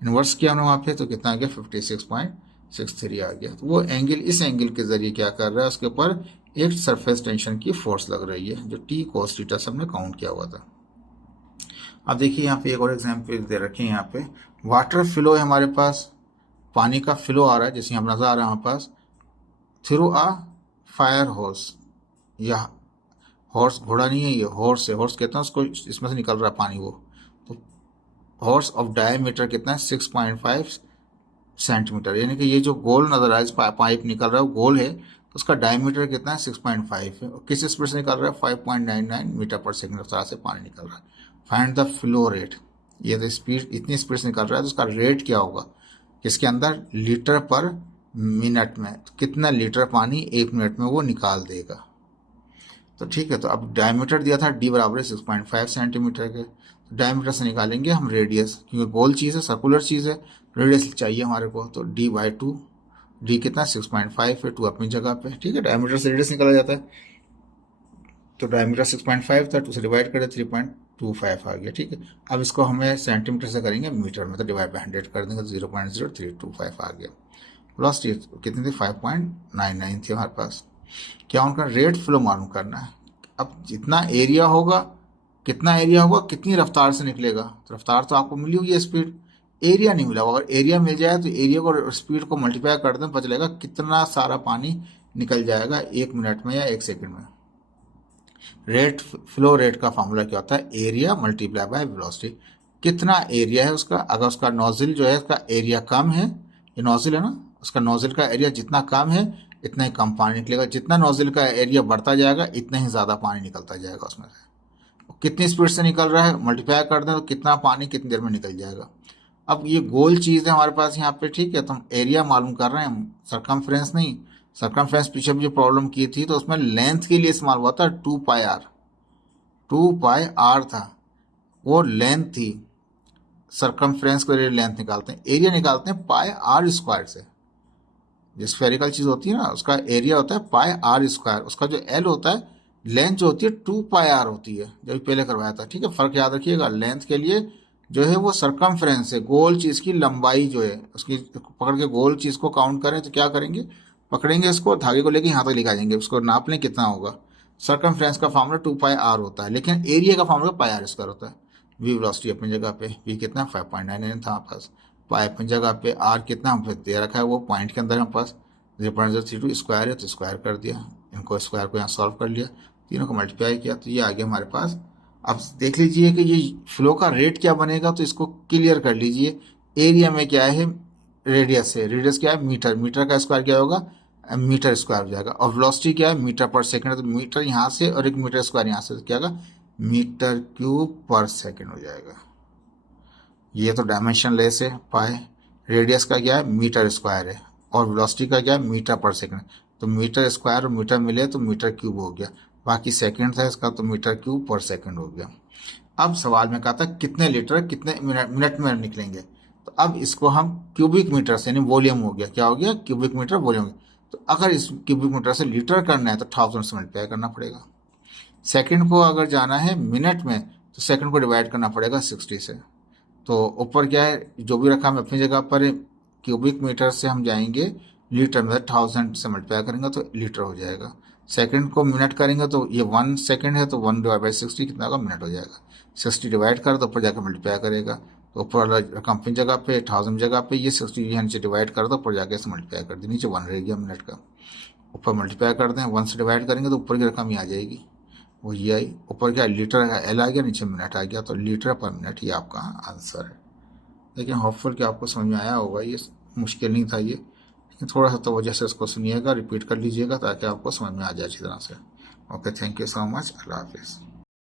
इनवर्स किया हमने वहाँ पे तो कितना आ गया 56.63 आ गया। तो वो एंगल इस एंगल के जरिए क्या कर रहा है, उसके ऊपर एक सरफेस टेंशन की फोर्स लग रही है, जो टी कॉस थीटा से हमने काउंट किया हुआ था। अब देखिए यहाँ पे एक और एग्जाम्पल दे रखे हैं। यहाँ पे वाटर फ्लो है हमारे पास, पानी का फ्लो आ रहा है, जैसे हम नजर आ रहा है हमारे पास, थ्रू अ फायर हॉर्स, या हॉर्स घोड़ा नहीं है, ये हॉर्स है। हॉर्स कहते हैं उसको, इसमें से निकल रहा है पानी वो। तो हॉर्स ऑफ डायमीटर कितना है 6.5 सेंटीमीटर, यानी कि ये जो गोल नजर आ रहा है, पाइप निकल रहा है वो गोल है, तो उसका डायमीटर कितना है 6.5 है। और किस स्पीड से निकल रहा है 5.99 मीटर पर सेकंड रफ्तार से पानी निकल रहा है। फाइंड द फ्लो रेट, ये तो स्पीड इतनी स्पीड से निकल रहा है तो उसका रेट क्या होगा, इसके अंदर लीटर पर मिनट में, तो कितना लीटर पानी 1 मिनट में वो निकाल देगा। तो ठीक है, तो अब डायमीटर दिया था डी बराबर है 6.5 सेंटीमीटर के, तो डायमीटर से निकालेंगे हम रेडियस, क्योंकि गोल चीज़ है, सर्कुलर चीज़ है, रेडियस चाहिए हमारे को। तो d/2, डी कितना 6.5 है, 2 अपनी जगह पे, ठीक है। डायमीटर से रेडियस निकाला जाता है, तो डायमीटर 6.5 था, 2 से डिवाइड करें 3.25 आ गया, ठीक है। अब इसको हमें सेंटीमीटर से करेंगे मीटर में, तो डिवाइड बाई 100 कर देंगे तो 0.0325 आ गया। वेलोसिटी कितनी थी 5.99 थी हमारे पास। क्या उनका रेट फ्लो मालूम करना है। अब जितना एरिया होगा, कितना एरिया होगा कितनी रफ्तार से निकलेगा, तो रफ्तार तो आपको मिली हुई है, स्पीड, एरिया नहीं मिला। अगर एरिया मिल जाए तो एरिया को स्पीड को मल्टीप्लाई कर दें, पता चलेगा कितना सारा पानी निकल जाएगा 1 मिनट में या 1 सेकंड में। रेट फ्लो रेट का फॉर्मूला क्या होता है, एरिया मल्टीप्लाई बाय वेलोसिटी। कितना एरिया है उसका, अगर उसका नोजल जो है उसका एरिया कम है, ये नोजल है ना, उसका नोजल का एरिया जितना कम है इतना ही कम पानी निकलेगा। जितना नोजल का एरिया बढ़ता जाएगा इतना ही ज़्यादा पानी निकलता जाएगा उसमें से। कितनी स्पीड से निकल रहा है मल्टीप्लाई कर दें तो कितना पानी कितनी देर में निकल जाएगा। अब ये गोल चीज़ है हमारे पास यहाँ पे, ठीक है। तो हम एरिया मालूम कर रहे हैं, सरकमफ्रेंस नहीं। सरकमफ्रेंस पीछे भी जो प्रॉब्लम की थी तो उसमें लेंथ के लिए इस्तेमाल हुआ था 2 पाई आर, 2 पाई आर था वो लेंथ थी। सरकमफ्रेंस के लिए लेंथ निकालते हैं, एरिया निकालते हैं πr² से। जो स्फेरिकल चीज होती है ना उसका एरिया होता है πr², उसका जो एल होता है, लेंथ जो होती है 2 पाई आर होती है, जो पहले करवाया था, ठीक है। फर्क याद रखिएगा, लेंथ के लिए जो है वो सरकमफ्रेंस है, गोल चीज की लंबाई जो है उसकी पकड़ के गोल चीज को काउंट करें तो क्या करेंगे, पकड़ेंगे इसको, धागे को लेके यहाँ तक लेके आ जाएंगे, उसको नाप लें कितना होगा। सरकमफ्रेंस का फॉर्मूला 2 पाई आर होता है, लेकिन एरिया का फॉर्मूला πr² होता है। वी वेलोसिटी अपनी जगह पे, वी कितना 5.99 था हमारे पास, पाई अपनी जगह पे, आर कितना हम दे रखा है वो पॉइंट के अंदर हमारे पास 0.032 स्क्वायर है, तो स्क्वायर कर दिया, इनको स्क्वायर को यहाँ सॉल्व कर लिया, तीनों को मल्टीप्लाई किया तो ये आ गया हमारे पास। अब देख लीजिए कि ये फ्लो का रेट क्या बनेगा, तो इसको क्लियर कर लीजिए। एरिया में क्या है, रेडियस है, रेडियस क्या है मीटर, मीटर का स्क्वायर क्या होगा मीटर स्क्वायर हो जाएगा। और वेलोसिटी क्या है मीटर पर सेकंड, तो मीटर यहाँ से और 1 मीटर स्क्वायर यहाँ से, तो क्या होगा मीटर क्यूब पर सेकंड हो जाएगा। ये तो डायमेंशन लेस है पाए, रेडियस का क्या है मीटर स्क्वायर है, और वेलोसिटी का क्या है मीटर पर सेकंड, तो मीटर स्क्वायर और मीटर मिले तो मीटर क्यूब हो गया, बाकी सेकंड था इसका तो मीटर क्यूब पर सेकंड हो गया। अब सवाल में कहा था कितने लीटर कितने मिनट में निकलेंगे, तो अब इसको हम क्यूबिक मीटर से, यानी वॉल्यूम हो गया, क्या हो गया, क्यूबिक मीटर वॉल्यूम। तो अगर इस क्यूबिक मीटर से लीटर करना है तो 1000 से मल्टीप्लाई करना पड़ेगा। सेकंड को अगर जाना है मिनट में तो सेकंड को डिवाइड करना पड़ेगा 60 से। तो ऊपर क्या है, जो भी रखा हम अपनी जगह पर, क्यूबिक मीटर से हम जाएंगे लीटर में, 1000 से मल्टीप्लाई करेंगे तो लीटर हो जाएगा। सेकंड को मिनट करेंगे तो ये 1 सेकंड है, तो 1 डिवाइड बाई 60 कितना होगा, मिनट हो जाएगा। 60 डिवाइड कर तो ऊपर जाकर मल्टीप्लाई करेगा, तो ऊपर वाला रकम अपनी जगह पे, 1000 जगह पे, ये 60 यहाँ नीचे डिवाइड कर दो, ऊपर जाके से मल्टीप्लाई कर दी, नीचे 1 रह गया मिनट का। ऊपर मल्टीप्लाई कर दें, 1 से डिवाइड करेंगे तो ऊपर की रकम ही आ जाएगी, वो ये आई। ऊपर क्या, लीटर एल आ गया, नीचे मिनट आ गया, तो लीटर पर मिनट ये आपका आंसर है। लेकिन होपफुल कि आपको समझ में आया होगा, ये मुश्किल नहीं था ये, लेकिन थोड़ा सा तो वजह से इसको सुनिएगा, रिपीट कर लीजिएगा ताकि आपको समझ में आ जाए अच्छी तरह से। Okay, thank you so much, अल्लाह हाफिज़।